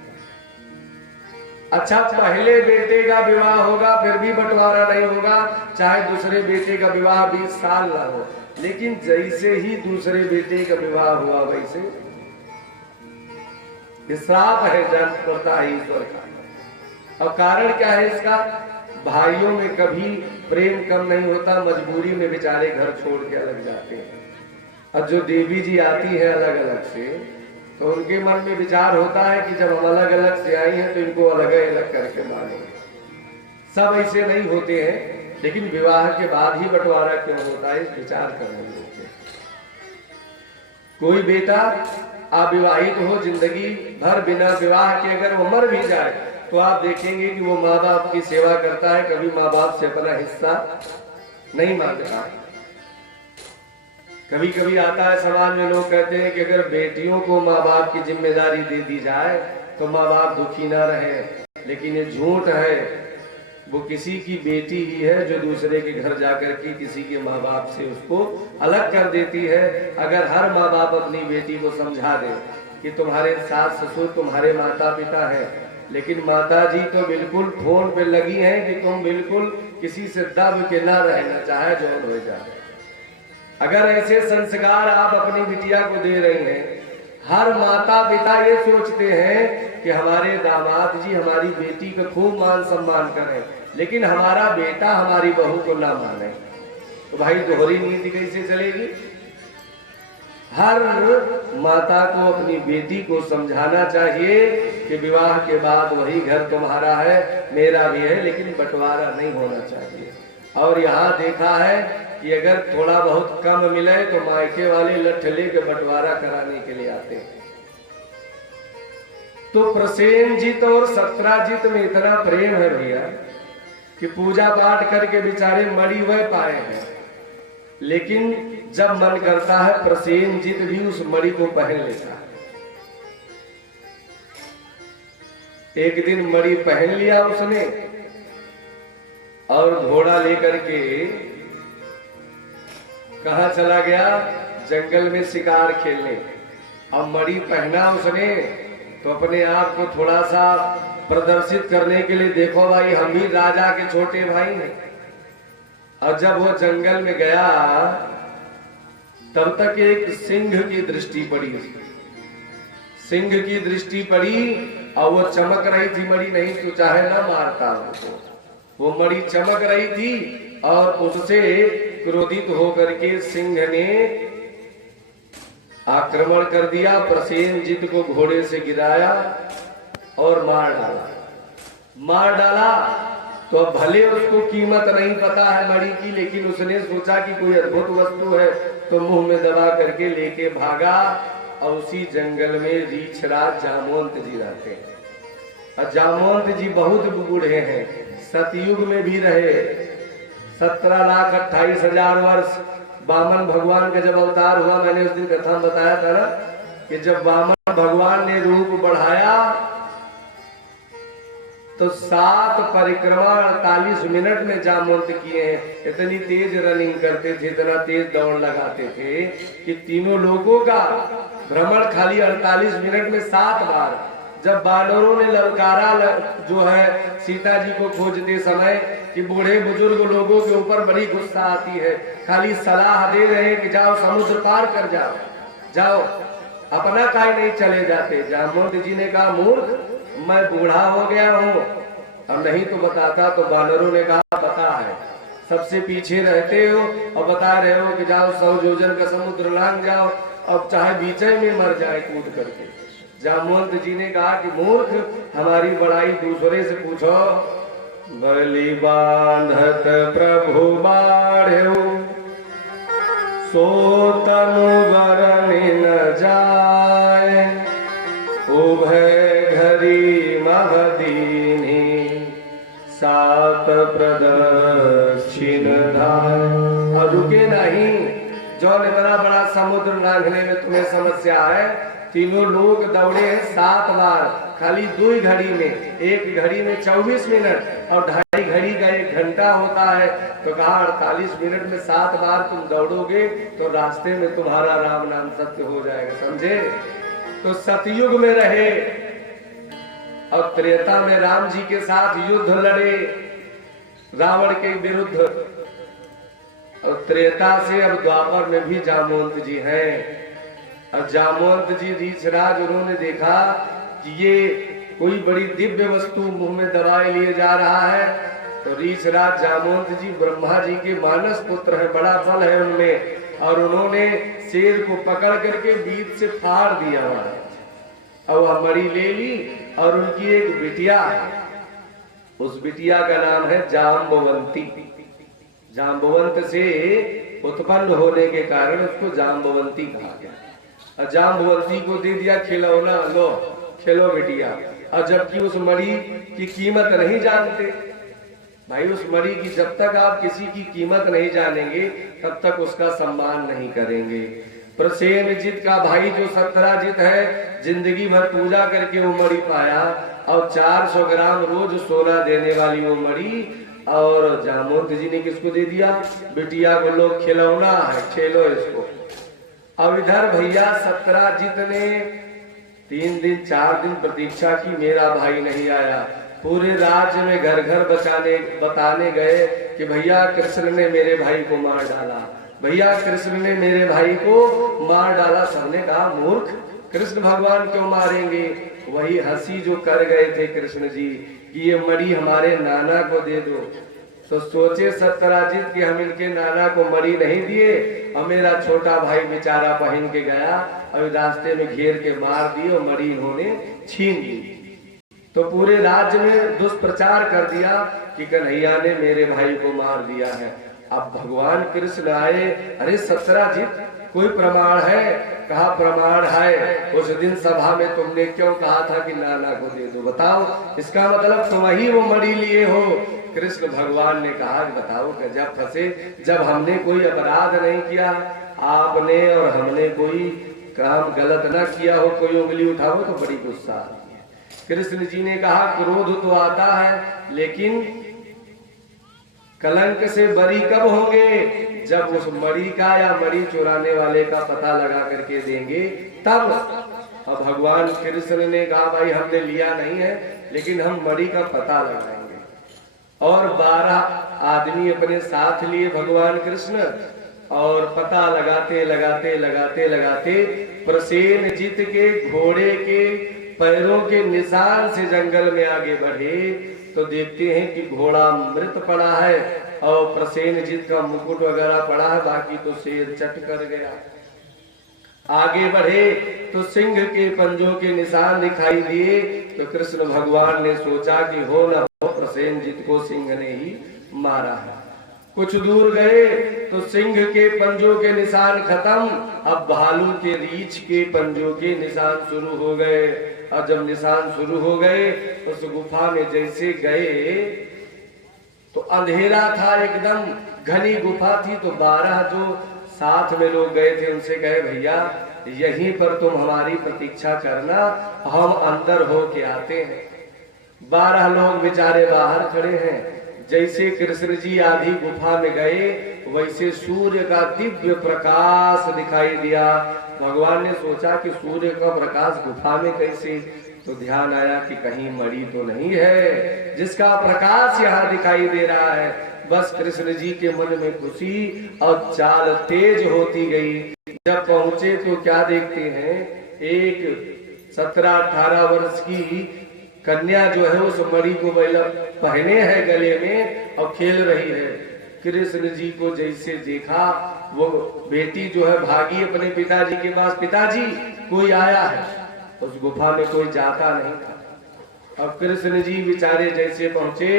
अच्छा, पहले बेटे का विवाह होगा फिर भी बंटवारा नहीं होगा, चाहे दूसरे बेटे का विवाह 20 साल ना हो। लेकिन जैसे ही दूसरे बेटे का विवाह हुआ वैसे श्राप है, जान पड़ता है ईश्वर का। और कारण क्या है इसका? भाइयों में कभी प्रेम कम नहीं होता, मजबूरी में बेचारे घर छोड़ के अलग जाते हैं। और जो देवी जी आती है अलग अलग से, तो उनके मन में विचार होता है कि जब हम अलग अलग से आई हैं तो इनको अलग अलग करके मानेंगे। सब ऐसे नहीं होते हैं, लेकिन विवाह के बाद ही बंटवारा क्यों होता है, इस विचार करने होते हैं। कोई बेटा अविवाहित हो, जिंदगी भर बिना विवाह के अगर वो मर भी जाए तो आप देखेंगे कि वो माँ बाप की सेवा करता है, कभी माँ बाप से अपना हिस्सा नहीं मांगता। कभी कभी आता है समाज में, लोग कहते हैं कि अगर बेटियों को माँ बाप की जिम्मेदारी दे दी जाए तो माँ बाप दुखी ना रहे, लेकिन ये झूठ है। वो किसी की बेटी ही है जो दूसरे के घर जाकर के किसी के माँ बाप से उसको अलग कर देती है। अगर हर माँ बाप अपनी बेटी को समझा दे कि तुम्हारे सास ससुर तुम्हारे माता पिता हैं, लेकिन माता जी तो बिल्कुल फोन पे लगी हैं कि तुम बिल्कुल किसी से दब के ना रहना, चाहे जो हो जाए। अगर ऐसे संस्कार आप अपनी बिटिया को दे रही हैं, हर माता पिता ये सोचते हैं कि हमारे दामाद जी हमारी बेटी का खूब मान सम्मान करें, लेकिन हमारा बेटा हमारी बहू को ना माने, तो भाई दोहरी नीति कैसे चलेगी? हर माता को अपनी बेटी को समझाना चाहिए कि विवाह के बाद वही घर तुम्हारा है, मेरा भी है, लेकिन बंटवारा नहीं होना चाहिए। और यहाँ देखा है कि अगर थोड़ा बहुत कम मिले तो मायके वाले लठ लेके बंटवारा कराने के लिए आते हैं। तो प्रसेनजीत और सत्राजित में इतना प्रेम है भैया कि पूजा पाठ करके बेचारे मरी वह पाए हैं, लेकिन जब मन करता है प्रसेनजीत भी उस मणि को पहन लेता है। एक दिन मणि पहन लिया उसने और घोड़ा लेकर के कहा चला गया, जंगल में शिकार खेलने। अब मणि पहना उसने तो अपने आप को थोड़ा सा प्रदर्शित करने के लिए, देखो भाई हम भी राजा के छोटे भाई हैं। और जब वो जंगल में गया तब तक एक सिंह की दृष्टि पड़ी, सिंह की दृष्टि पड़ी और वो चमक रही थी मणि, नहीं तो चाहे ना मारता उसको, वो मणि चमक रही थी। और उससे क्रोधित होकर के सिंह ने आक्रमण कर दिया, प्रसेनजीत को घोड़े से गिराया और मार डाला। तो अब भले उसको कीमत नहीं पता है मणि की, लेकिन उसने सोचा कि कोई अद्भुत वस्तु है तो मुंह में दबा करके लेके भागा। और उसी जंगल में रीछराज जामवंत जी रहते हैं। और जामवंत जी बहुत बूढ़े हैं, सतयुग में भी रहे, 17,28,000 वर्ष। वामन भगवान का जब अवतार हुआ, मैंने उस दिन कथा बताया था ना कि जब वामन भगवान ने रूप बढ़ाया तो 7 परिक्रमा 48 मिनट में जामवंत किए हैं। इतनी तेज रनिंग करते थे, इतना तेज दौड़ लगाते थे कि तीनों लोगों का भ्रमण खाली 48 मिनट में 7 बार। जब बानरों ने ललकारा जो है सीता जी को खोजते समय कि बूढ़े बुजुर्ग लोगों के ऊपर बड़ी गुस्सा आती है, खाली सलाह दे रहे हैं कि जाओ समुद्र पार कर जाओ, अपना काहे नहीं चले जाते। जामवंत जी ने कहा, मूर्ख, मैं बूढ़ा हो गया हूँ, अब नहीं तो बताता। तो बानरों ने कहा, पता है, सबसे पीछे रहते हो और बता रहे हो कि जाओ 100 योजन का समुद्र लांग जाओ, अब चाहे बीचे में मर जाए कूद करके। जामवंत जी ने कहा कि मूर्ख, हमारी बड़ाई दूसरे से पूछो। बलि बांधत प्रभु बाढ़ो, सो तनु बरनि न जाए, उभय घरी महदीनी, सात प्रदक्षिण धाय। और रुके नहीं, जो इतना बड़ा समुद्र लांघने में तुम्हें समस्या है। तीनों लोग दौड़े हैं 7 बार, खाली 2 घड़ी में। एक घड़ी में 24 मिनट और 2.5 घड़ी का 1 घंटा होता है। तो कहा 48 मिनट में 7 बार तुम दौड़ोगे तो रास्ते में तुम्हारा राम नाम सत्य हो जाएगा, समझे। तो सतयुग में रहे और त्रेता में राम जी के साथ युद्ध लड़े रावण के विरुद्ध, और त्रेता से अब द्वापर में भी जामवंत जी हैं। और जामवंत जी रीछराज, उन्होंने देखा कि ये कोई बड़ी दिव्य वस्तु मुंह में दबाए लिए जा रहा है। तो रीछराज जामवंत जी ब्रह्मा जी के मानस पुत्र है, बड़ा बल है उनमें, और उन्होंने शेर को पकड़ करके बीच से फाड़ दिया और वह मणि ले ली। और उनकी एक बिटिया है, उस बिटिया का नाम है जाम्बवंती। जाम्बवंत से उत्पन्न होने के कारण उसको जाम्बवंती कहा गया। और जाम्बवंती को दे दिया खिलौना, लो खेलो बिटिया। और जबकि उस मणि की कीमत नहीं जानते भाई, उस मणि की जब तक आप किसी की कीमत नहीं जानेंगे तब तक उसका सम्मान नहीं करेंगे। प्रसेनजित का भाई जो सत्यराजित है, जिंदगी भर पूजा करके वो मणि पाया, और 400 ग्राम रोज सोना देने वाली वो मणि। और जामवंत जी ने किसको दे दिया? बिटिया को। लोग खिलौना है, खेलो इसको। अब इधर भैया सत्यराजित ने 3 दिन 4 दिन प्रतीक्षा की, मेरा भाई नहीं आया। पूरे राज्य में घर घर बताने गए कि भैया कृष्ण ने मेरे भाई को मार डाला, भैया कृष्ण ने मेरे भाई को मार डाला। सबने कहा मूर्ख, कृष्ण भगवान क्यों मारेंगे? वही हंसी जो कर गए थे कृष्ण जी कि ये मणि हमारे नाना को दे दो। तो सोचे सत्यराजित कि हम इनके नाना को मणि नहीं दिए और मेरा छोटा भाई बेचारा पहन के गया और रास्ते में घेर के मार दिए और मणि इन्होंने छीन ली। तो पूरे राज्य में दुष्प्रचार कर दिया कि कन्हैया ने मेरे भाई को मार दिया है। अब भगवान कृष्ण आए, अरे सत्यराजित कोई प्रमाण है? कहा प्रमाण है, उस दिन सभा में तुमने क्यों कहा था कि नाना को दे दो, बताओ, इसका मतलब तुम ही वो मणि लिए हो। कृष्ण भगवान ने कहा बताओ जब फंसे, जब हमने कोई अपराध नहीं किया, आपने और हमने कोई काम गलत ना किया हो, कोई उंगली उठाओ तो बड़ी गुस्सा आती है। कृष्ण जी ने कहा क्रोध तो आता है, लेकिन कलंक से बरी कब होंगे? जब उस मणि का या मणि चुराने वाले का पता लगा करके देंगे तब। अब भगवान कृष्ण ने कहा भाई हमने लिया नहीं है, लेकिन हम मणि का पता लगाएंगे। और 12 आदमी अपने साथ लिए भगवान कृष्ण, और पता लगाते लगाते लगाते लगाते प्रसेनजित के घोड़े के पैरों के निशान से जंगल में आगे बढ़े। तो देखते हैं कि घोड़ा मृत पड़ा है और प्रसेनजित का मुकुट वगैरह पड़ा है, बाकी तो शेर चट कर गया। आगे बढ़े तो सिंह के पंजों के निशान दिखाई दिए। तो कृष्ण भगवान ने सोचा कि हो न हो प्रसेनजित को सिंह ने ही मारा है। कुछ दूर गए तो सिंह के पंजों के निशान खत्म, अब भालू के रीछ के पंजों के निशान शुरू हो गए। और जब निशान शुरू हो गए, उस गुफा में जैसे गए तो अंधेरा था, एकदम घनी गुफा थी। तो 12 जो साथ में लोग गए थे उनसे कहे भैया यहीं पर तुम हमारी प्रतीक्षा करना, हम अंदर हो के आते हैं। 12 लोग बेचारे बाहर खड़े हैं। जैसे कृष्ण जी आधी गुफा में गए, वैसे सूर्य का दिव्य प्रकाश दिखाई दिया। भगवान ने सोचा कि सूर्य का प्रकाश गुफा में कैसे? तो ध्यान आया कि कहीं मणि तो नहीं है जिसका प्रकाश यहाँ दिखाई दे रहा है। बस कृष्ण जी के मन में खुशी और चाल तेज होती गई। जब पहुंचे तो क्या देखते हैं, एक 17-18 वर्ष की कन्या जो है उस मणि को पहने है गले में और खेल रही है। कृष्ण जी को जैसे देखा वो बेटी जो है भागी अपने पिताजी के पास, पिताजी कोई आया है। उस गुफा में कोई जाता नहीं था। अब कृष्ण जी बेचारे जैसे पहुंचे,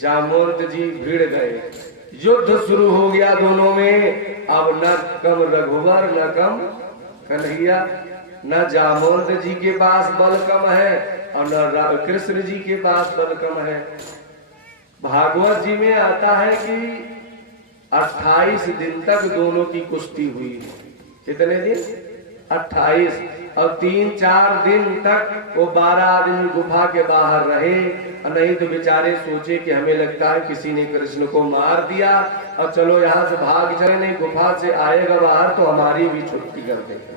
जामवंत जी भिड़ गए, युद्ध शुरू हो गया दोनों में। अब न कम रघुवर न कम कन्हैया, न जामवंत जी के पास बल कम है और न कृष्ण जी के पास बल कम है। भागवत जी में आता है कि 28 दिन तक दोनों की कुश्ती हुई। कितने दिन? 28। और 3-4 दिन तक वो 12 आदमी गुफा के बाहर रहे। नहीं तो बेचारे सोचे कि हमें लगता है किसी ने कृष्ण को मार दिया और चलो यहाँ से भाग चले, नहीं गुफा से आएगा बाहर तो हमारी भी छुट्टी कर देगा।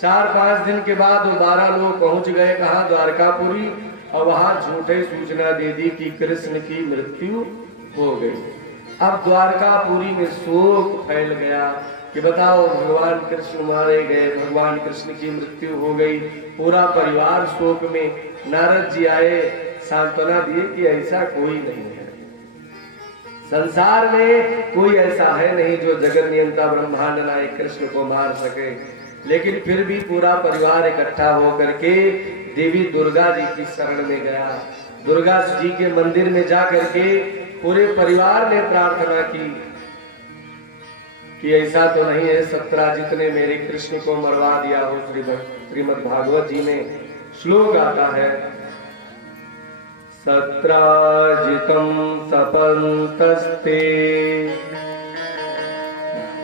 4-5 दिन के बाद वो 12 लोग पहुंच गए कहाँ? द्वारकापुरी। और वहां झूठे सूचना दे दी कि कृष्ण की मृत्यु हो गई। अब द्वारकापुरी में शोक फैल गया कि बताओ भगवान कृष्ण मारे गए, भगवान कृष्ण की मृत्यु हो गई। पूरा परिवार शोक में। नारद जी आए, सांत्वना दिए कि ऐसा कोई नहीं है, संसार में कोई ऐसा है नहीं जो जगत नियंता ब्रह्मांड नायक कृष्ण को मार सके। लेकिन फिर भी पूरा परिवार इकट्ठा होकर के देवी दुर्गा जी की शरण में गया। दुर्गा जी के मंदिर में जाकर के पूरे परिवार ने प्रार्थना की कि ऐसा तो नहीं है 17 जितने मेरे कृष्ण को मरवा दिया हो। श्रीमद् भागवत जी में श्लोक आता है, 17 जितम सपंतस्ते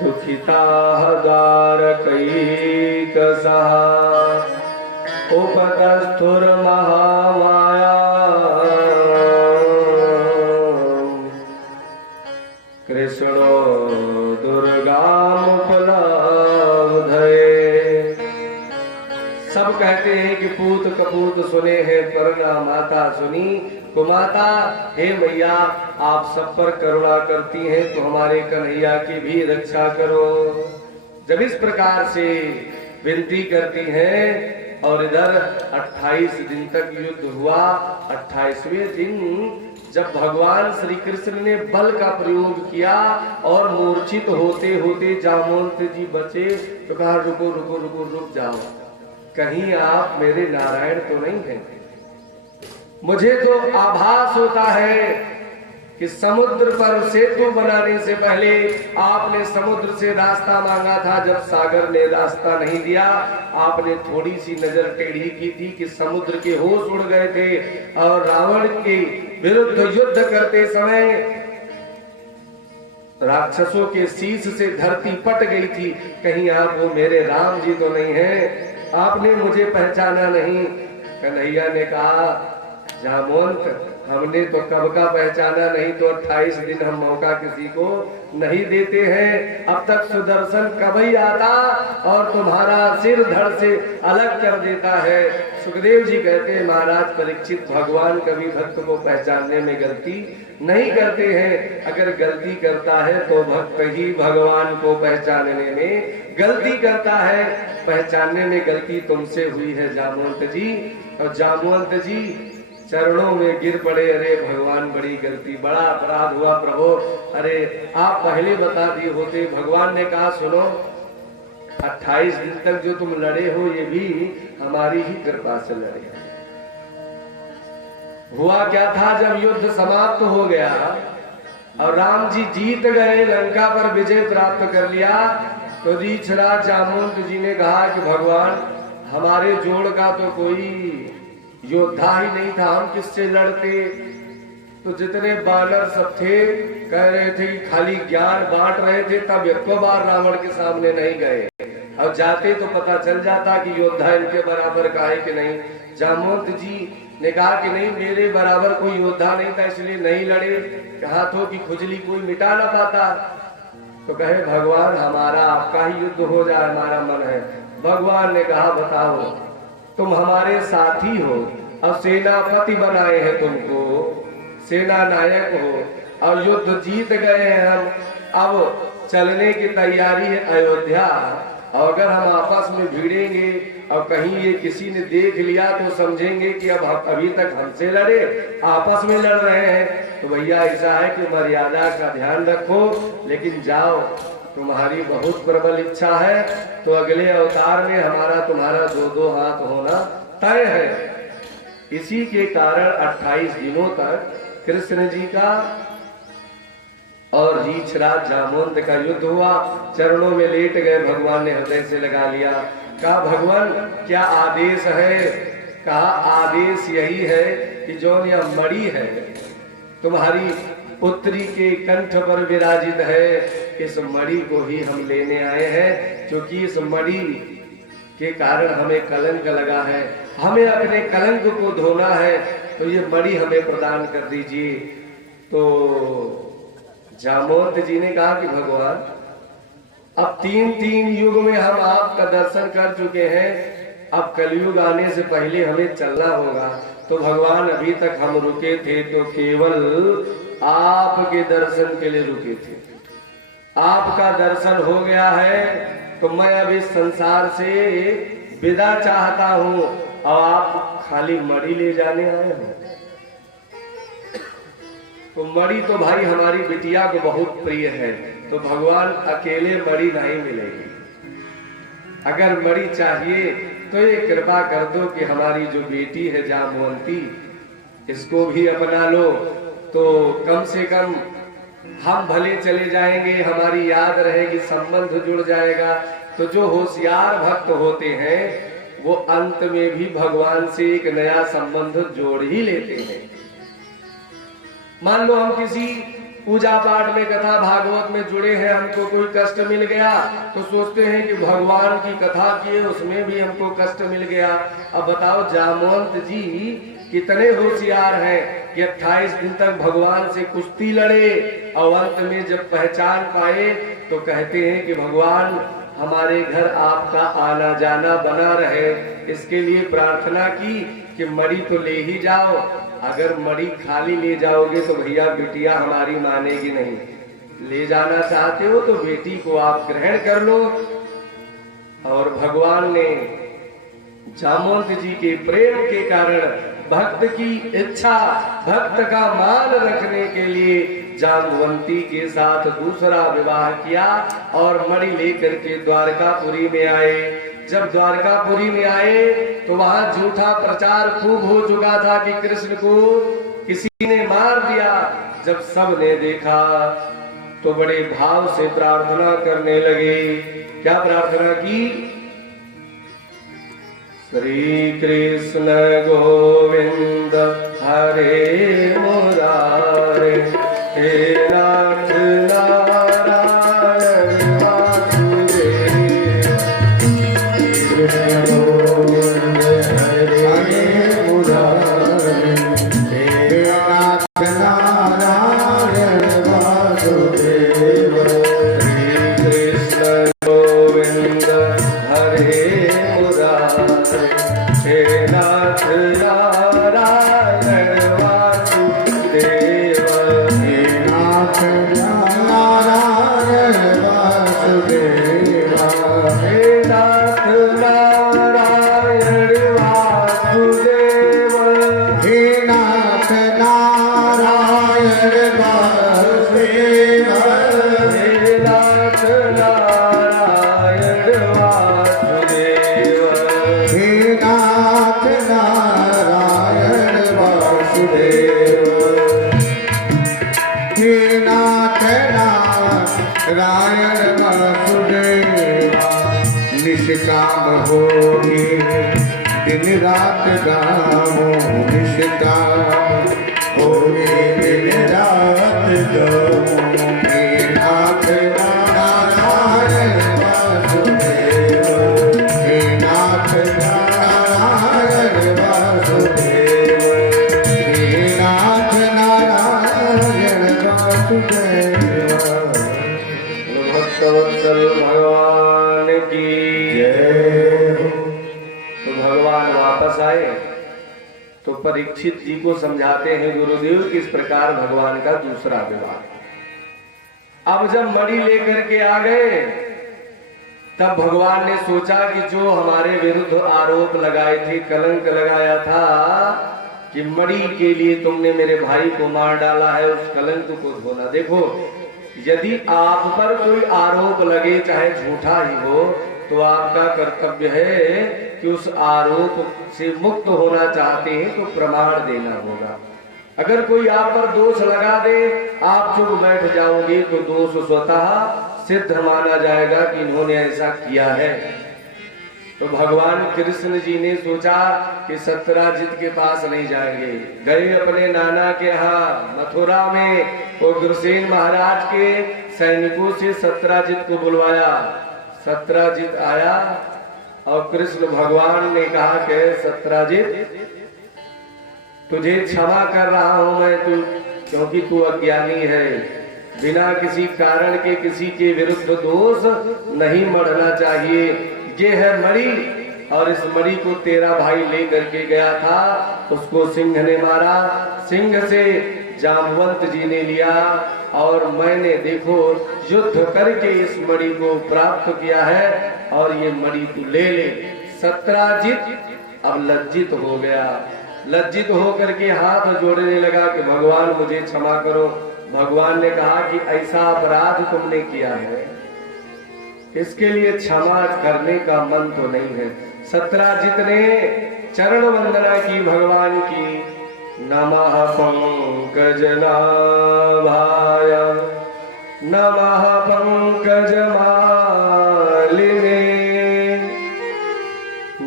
दुखिता द्वारकैकसः उपतस्थुर महामाया कृष्णो दुर्गामुपलब्धये। सब कहते हैं कि पूत कपूत सुने हैं पर ना माता सुनी। कुमाता हे मैया आप सब पर करुणा करती हैं तो हमारे कन्हैया की भी रक्षा करो। जब इस प्रकार से विनती करती हैं और इधर 28 दिन तक युद्ध हुआ। 28वें दिन जब भगवान श्री कृष्ण ने बल का प्रयोग किया और मूर्छित होते होते जामवंत जी बचे तो कहा रुको रुको रुको रुक जाओ, कहीं आप मेरे नारायण तो नहीं हैं। मुझे तो आभास होता है कि समुद्र पर सेतु बनाने से पहले आपने समुद्र से रास्ता मांगा था। जब सागर ने रास्ता नहीं दिया, आपने थोड़ी सी नजर टेढ़ी की थी कि समुद्र के होश उड़ गए थे और रावण के विरुद्ध युद्ध करते समय राक्षसों के शीश से धरती पट गई थी। कहीं आप वो मेरे राम जी तो नहीं है, आपने मुझे पहचाना नहीं। कन्हैया ने कहा जामवंत हमने तो कब का पहचाना नहीं, तो 28 दिन हम मौका किसी को नहीं देते हैं। अब तक सुदर्शन कब ही आता और तुम्हारा सिर धड़ से अलग कर देता है। सुखदेव जी कहते हैं महाराज परीक्षित भगवान कभी भक्त को पहचानने में गलती नहीं करते हैं। अगर गलती करता है तो भक्त ही भगवान को पहचानने में गलती करता है। पहचानने में गलती तुमसे हुई है जामवंत जी। और जामवंत जी चरणों में गिर पड़े, अरे भगवान बड़ी गलती, बड़ा अपराध हुआ प्रभु, अरे आप पहले बता दिए होते। भगवान ने कहा सुनो 28 दिन तक जो तुम लड़े हो ये भी हमारी ही कृपा से लड़े। हुआ क्या था जब युद्ध समाप्त हो गया और राम जी जीत गए, लंका पर विजय प्राप्त कर लिया, तो रीछराज जामवंत जी ने कहा कि भगवान हमारे जोड़ का तो कोई योद्धा ही नहीं था, हम किससे लड़ते। तो जितने बानर सब थे कह रहे थे कि खाली ज्ञान बांट रहे थे, तब एक बार रावण के सामने नहीं गए। अब जाते तो पता चल जाता कि योद्धा इनके बराबर का है कि नहीं। जामवंत जी ने कहा कि नहीं मेरे बराबर कोई योद्धा नहीं था इसलिए नहीं लड़े, हाथों की खुजली कोई मिटा ना पाता। तो कहे भगवान हमारा आपका ही युद्ध हो जाए, हमारा मन है। भगवान ने कहा बताओ तुम हमारे साथी हो, अब सेनापति बनाए हैं तुमको, सेना नायक हो और युद्ध जीत गए हैं हम, अब चलने की तैयारी है अयोध्या। और अगर हम आपस में भिड़ेंगे और कहीं ये किसी ने देख लिया तो समझेंगे कि अब अभी तक हमसे लड़े, आपस में लड़ रहे हैं। तो भैया ऐसा है कि मर्यादा का ध्यान रखो, लेकिन जाओ तुम्हारी बहुत प्रबल इच्छा है तो अगले अवतार में हमारा तुम्हारा 2-2 हाथ होना तय है। इसी के कारण 28 दिनों तक कृष्ण जी का और रीछराज जामवंत का युद्ध हुआ। चरणों में लेट गए, भगवान ने हृदय से लगा लिया। कहा भगवान क्या आदेश है? कहा आदेश यही है कि जो यह मणि है तुम्हारी पुत्री के कंठ पर विराजित है, इस मणि को ही हम लेने आए हैं, क्योंकि इस मणि के कारण हमें कलंक लगा है, हमें अपने कलंक को धोना है, तो ये मणि हमें प्रदान कर दीजिए। तो जामवंत जी ने कहा कि भगवान अब 3 युग में हम आपका दर्शन कर चुके हैं, अब कलयुग आने से पहले हमें चलना होगा। तो भगवान अभी तक हम रुके थे तो केवल आपके दर्शन के लिए रुके थे, आपका दर्शन हो गया है तो मैं अब इस संसार से विदा चाहता हूँ और आप खाली मणि ले जाने आए हो। तो मणि तो भाई हमारी बिटिया को बहुत प्रिय है, तो भगवान अकेले मणि नहीं मिलेगी। अगर मणि चाहिए तो ये कृपा कर दो कि हमारी जो बेटी है जामवंती, इसको भी अपना लो, तो कम से कम हम भले चले जाएंगे, हमारी याद रहेगी, संबंध जुड़ जाएगा। तो जो होशियार भक्त होते हैं वो अंत में भी भगवान से एक नया संबंध जोड़ ही लेते हैं। मान लो हम किसी पूजा पाठ में, कथा भागवत में जुड़े हैं, हमको कोई कष्ट मिल गया तो सोचते हैं कि भगवान की कथा किए उसमें भी हमको कष्ट मिल गया। अब बताओ जामवंत जी कितने होशियार हैं कि 28 दिन तक भगवान से कुश्ती लड़े और अंत में जब पहचान पाए तो कहते हैं कि भगवान हमारे घर आपका आना जाना बना रहे, इसके लिए प्रार्थना की कि मणि तो ले ही जाओ, अगर मणि खाली ले जाओगे तो भैया बिटिया हमारी मानेगी नहीं, ले जाना चाहते हो तो बेटी को आप ग्रहण कर लो। और भगवान ने जामवंत जी के प्रेम के कारण, भक्त की इच्छा, भक्त का मान रखने के लिए जामवंती के साथ दूसरा विवाह किया और मणि लेकर के द्वारकापुरी में आए। जब द्वारकापुरी में आए तो वहां झूठा प्रचार खूब हो चुका था कि कृष्ण को किसी ने मार दिया। जब सब ने देखा तो बड़े भाव से प्रार्थना करने लगे। क्या प्रार्थना की? श्री कृष्ण गोविंद हरे मुरारे, हे नाथ नारायण वासुदेव। कृष्ण गोविंद हरे मुरारे, हे नाथ नारायण वासुदेव। श्री कृष्ण गोविंद हरे मुरारे, हे नाथ नारायण वासुदेव। हे नाथ नारायण वासुदेव। हे नाथ नारायण वासुदेव। हे नाथ नारायण वासुदेव। हे नाथ नारायण वासुदेव। हे नाथ नारायण वासुदेव। हे नाथ नारायण वासुदेव। निष्काम होगी दिन रात गावो, निष्काम होगी दिन रात गावो। हे नाथ नारायण वासुदेव। हे नाथ नारायण वासुदेव। हे नाथ नारायण वासुदेव। भक्तवत्सल भगवान की जय। तो भगवान वापस आए तो परीक्षित जी को समझाते हैं गुरुदेव किस प्रकार भगवान का दूसरा विवाह। अब जब मणि लेकर के आ गए तब भगवान ने सोचा कि जो हमारे विरुद्ध आरोप लगाए थे, कलंक लगाया था कि मणि के लिए तुमने मेरे भाई को मार डाला है, उस कलंक को धोना। देखो यदि आप पर कोई आरोप लगे चाहे झूठा ही हो तो आपका कर्तव्य है कि उस आरोप से मुक्त होना चाहते हैं तो प्रमाण देना होगा। अगर कोई आप पर दोष लगा दे, आप चुप बैठ जाओगे तो दोष स्वतः सिद्ध माना जाएगा कि इन्होंने ऐसा किया है। तो भगवान कृष्ण जी ने सोचा कि सत्यराजित के पास नहीं जाएंगे। गए अपने नाना के यहाँ मथुरा में, वो गुरुसेन महाराज के सैनिकों से सत्यराजित को बुलवाया। सत्यराजित आया और कृष्ण भगवान ने कहा कि सत्यराजित, तुझे क्षमा कर रहा हूं मैं, तू क्योंकि तू अज्ञानी है। बिना किसी कारण के किसी के विरुद्ध दोष नहीं मढ़ना चाहिए। ये है मणि, और इस मणि को तेरा भाई लेकर के गया था, उसको सिंह ने मारा, सिंह से जामवंत जी ने लिया, और मैंने देखो युद्ध करके इस मणि को प्राप्त किया है, और ये मणि तू ले ले। सत्यराजित अब लज्जित हो गया। लज्जित होकर के हाथ जोड़ने लगा कि भगवान मुझे क्षमा करो। भगवान ने कहा कि ऐसा अपराध तुमने किया है, इसके लिए क्षमा करने का मन तो नहीं है। सत्यराजित ने चरण वंदना की भगवान की। नमः पंकज नाभाय नमः पंकज मालिने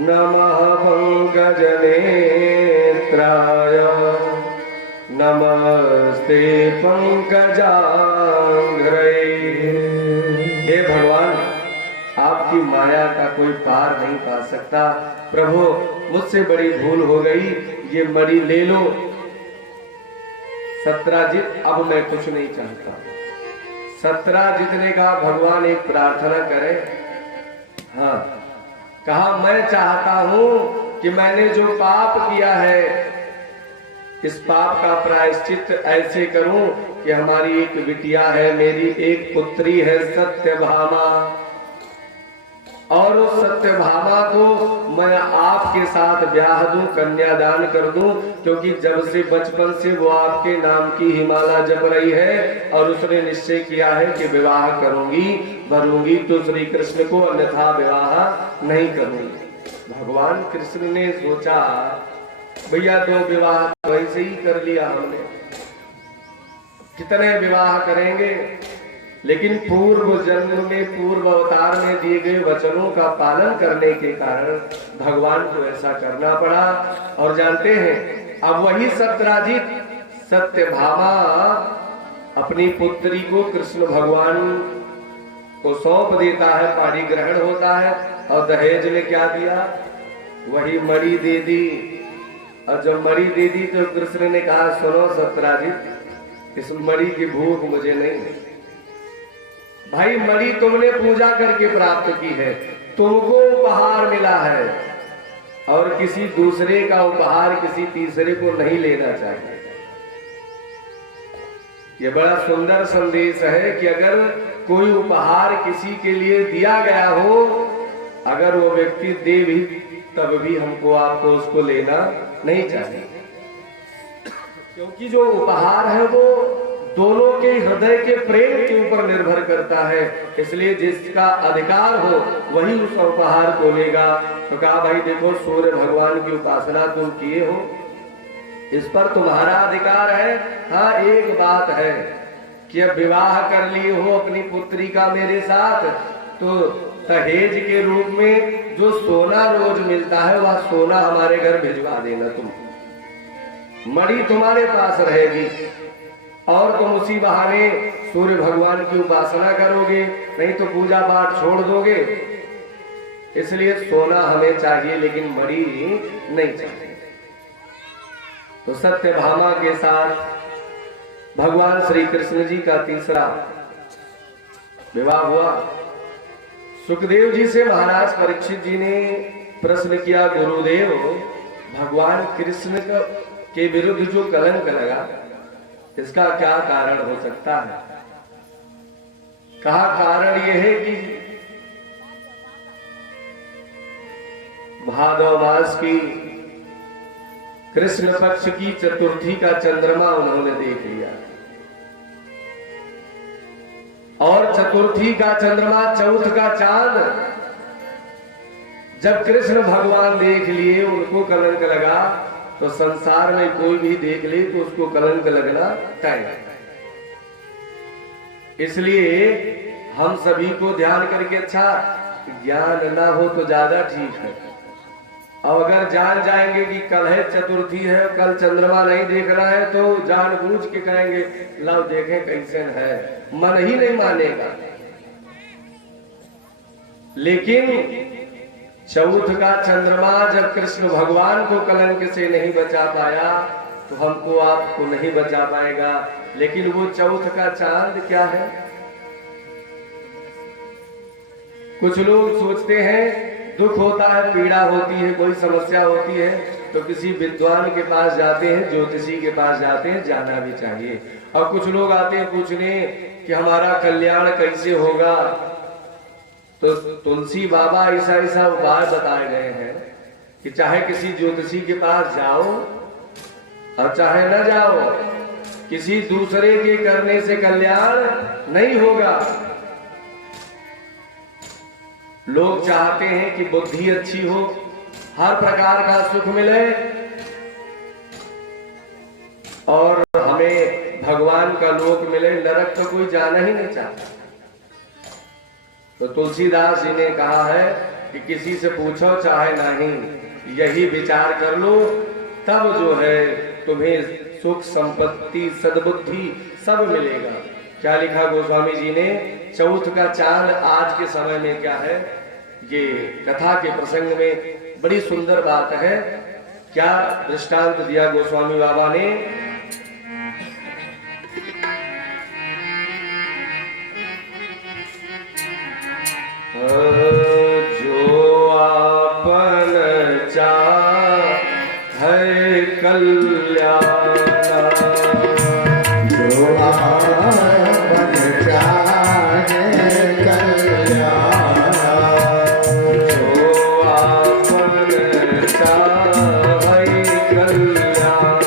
नमः पंकज नेत्राय नमस्ते पंकजांघ्रे। हे भगवान, आपकी माया का कोई पार नहीं पा सकता। प्रभु, मुझसे बड़ी भूल हो गई, ये मणि ले लो। सत्यराजित, अब मैं कुछ नहीं चाहता। सत्यराजित ने कहा भगवान एक प्रार्थना करें। हाँ, कहा मैं चाहता हूं कि मैंने जो पाप किया है, इस पाप का प्रायश्चित ऐसे करूं कि हमारी एक बिटिया है, मेरी एक पुत्री है सत्यभामा, और उस सत्यभामा को मैं आपके साथ ब्याह दूं, कन्यादान कर दूं, क्योंकि जब से बचपन से वो आपके नाम की हिमाला जप रही है और उसने निश्चय किया है कि विवाह करूंगी, भरूंगी तो श्री कृष्ण को, अन्यथा विवाह नहीं करूंगी। भगवान कृष्ण ने सोचा भैया दो विवाह वैसे ही कर लिया हमने, कितने विवाह करेंगे, लेकिन पूर्व जन्म में पूर्व अवतार में दिए गए वचनों का पालन करने के कारण भगवान को ऐसा करना पड़ा। और जानते हैं, अब वही सत्यराजित सत्यभामा अपनी पुत्री को कृष्ण भगवान को सौंप देता है, पाणी ग्रहण होता है, और दहेज में क्या दिया, वही मणि दे दी। और जब मणि दे दी तो कृष्ण ने कहा सुनो सत्यराजित, इस मणि की भूख मुझे नहीं है। भाई मणि तुमने पूजा करके प्राप्त की है, तुमको उपहार मिला है, और किसी दूसरे का उपहार किसी तीसरे को नहीं लेना चाहिए। ये बड़ा सुंदर संदेश है कि अगर कोई उपहार किसी के लिए दिया गया हो, अगर वो व्यक्ति दे भी तब भी हमको आपको उसको लेना नहीं चाहिए, क्योंकि जो उपहार है वो दोनों के हृदय के प्रेम के ऊपर निर्भर करता है। इसलिए जिसका अधिकार हो वही उस उपहार को लेगा। तो कहा भाई देखो, सूर्य भगवान की उपासना तुम किए हो, इस पर तुम्हारा अधिकार है। हाँ, एक बात है कि अब विवाह कर लिए हो अपनी पुत्री का मेरे साथ, तो दहेज के रूप में जो सोना रोज मिलता है वह सोना हमारे घर भिजवा देना। तुम मणि तुम्हारे पास रहेगी और तुम उसी बहाने सूर्य भगवान की उपासना करोगे, नहीं तो पूजा पाठ छोड़ दोगे। इसलिए सोना हमें चाहिए लेकिन मणि नहीं चाहिए। तो सत्यभामा के साथ भगवान श्री कृष्ण जी का तीसरा विवाह हुआ। सुखदेव जी से महाराज परीक्षित जी ने प्रश्न किया, गुरुदेव भगवान कृष्ण के विरुद्ध जो कलंक लगा इसका क्या कारण हो सकता है? कहा कारण यह है कि भादव मास की कृष्ण पक्ष की चतुर्थी का चंद्रमा उन्होंने देख लिया। चतुर्थी का चंद्रमा, चौथ का चांद जब कृष्ण भगवान देख लिए उनको कलंक लगा, तो संसार में कोई भी देख ले तो उसको कलंक लगना तय है। इसलिए हम सभी को ध्यान करके, अच्छा ज्ञान ना हो तो ज्यादा ठीक है। अब अगर जान जाएंगे कि कल है चतुर्थी है, कल चंद्रमा नहीं देखना है, तो जानबूझ के कहेंगे लो देखें कैसे है, मन ही नहीं मानेगा। लेकिन चौथ का चंद्रमा जब कृष्ण भगवान को कलंक से नहीं बचा पाया, तो हमको आपको नहीं बचा पाएगा। लेकिन वो चौथ का चांद क्या है? कुछ लोग सोचते हैं दुख होता है, पीड़ा होती है, कोई समस्या होती है, तो किसी विद्वान के पास जाते हैं, ज्योतिषी के पास जाते हैं, जाना भी चाहिए। और कुछ लोग आते हैं पूछने कि हमारा कल्याण कैसे होगा, तो तुलसी बाबा ऐसा ऐसा उपाय बताए गए हैं कि चाहे किसी ज्योतिषी के पास जाओ और चाहे न जाओ, किसी दूसरे के करने से कल्याण नहीं होगा। लोग चाहते हैं कि बुद्धि अच्छी हो, हर प्रकार का सुख मिले और हमें भगवान का लोक मिले, नरक तो कोई जाना ही नहीं चाहता। तो तुलसीदास जी ने कहा है कि किसी से पूछो चाहे नहीं, यही विचार कर लो, तब जो है तुम्हें सुख संपत्ति सद्बुद्धि सब मिलेगा। क्या लिखा गोस्वामी जी ने? चौथ का चांद आज के समय में क्या है, ये कथा के प्रसंग में बड़ी सुंदर बात है। क्या दृष्टांत दिया गोस्वामी बाबा ने? जो आपन चाहे कल्याण, जो आपन चाहे कल्याण, जो आपन चाहे कल्याण,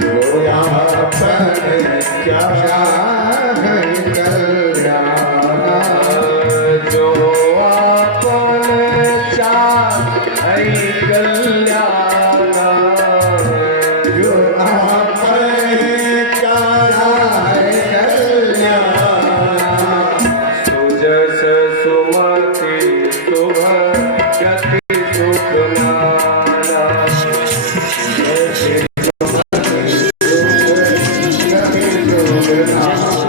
जो आपन चाहे कल्याण, जो आपन चाहे कल्याण, जो आपन चाहे कल्याण, सुजस सुमति शुभ गति सुख नाना, कभी सुख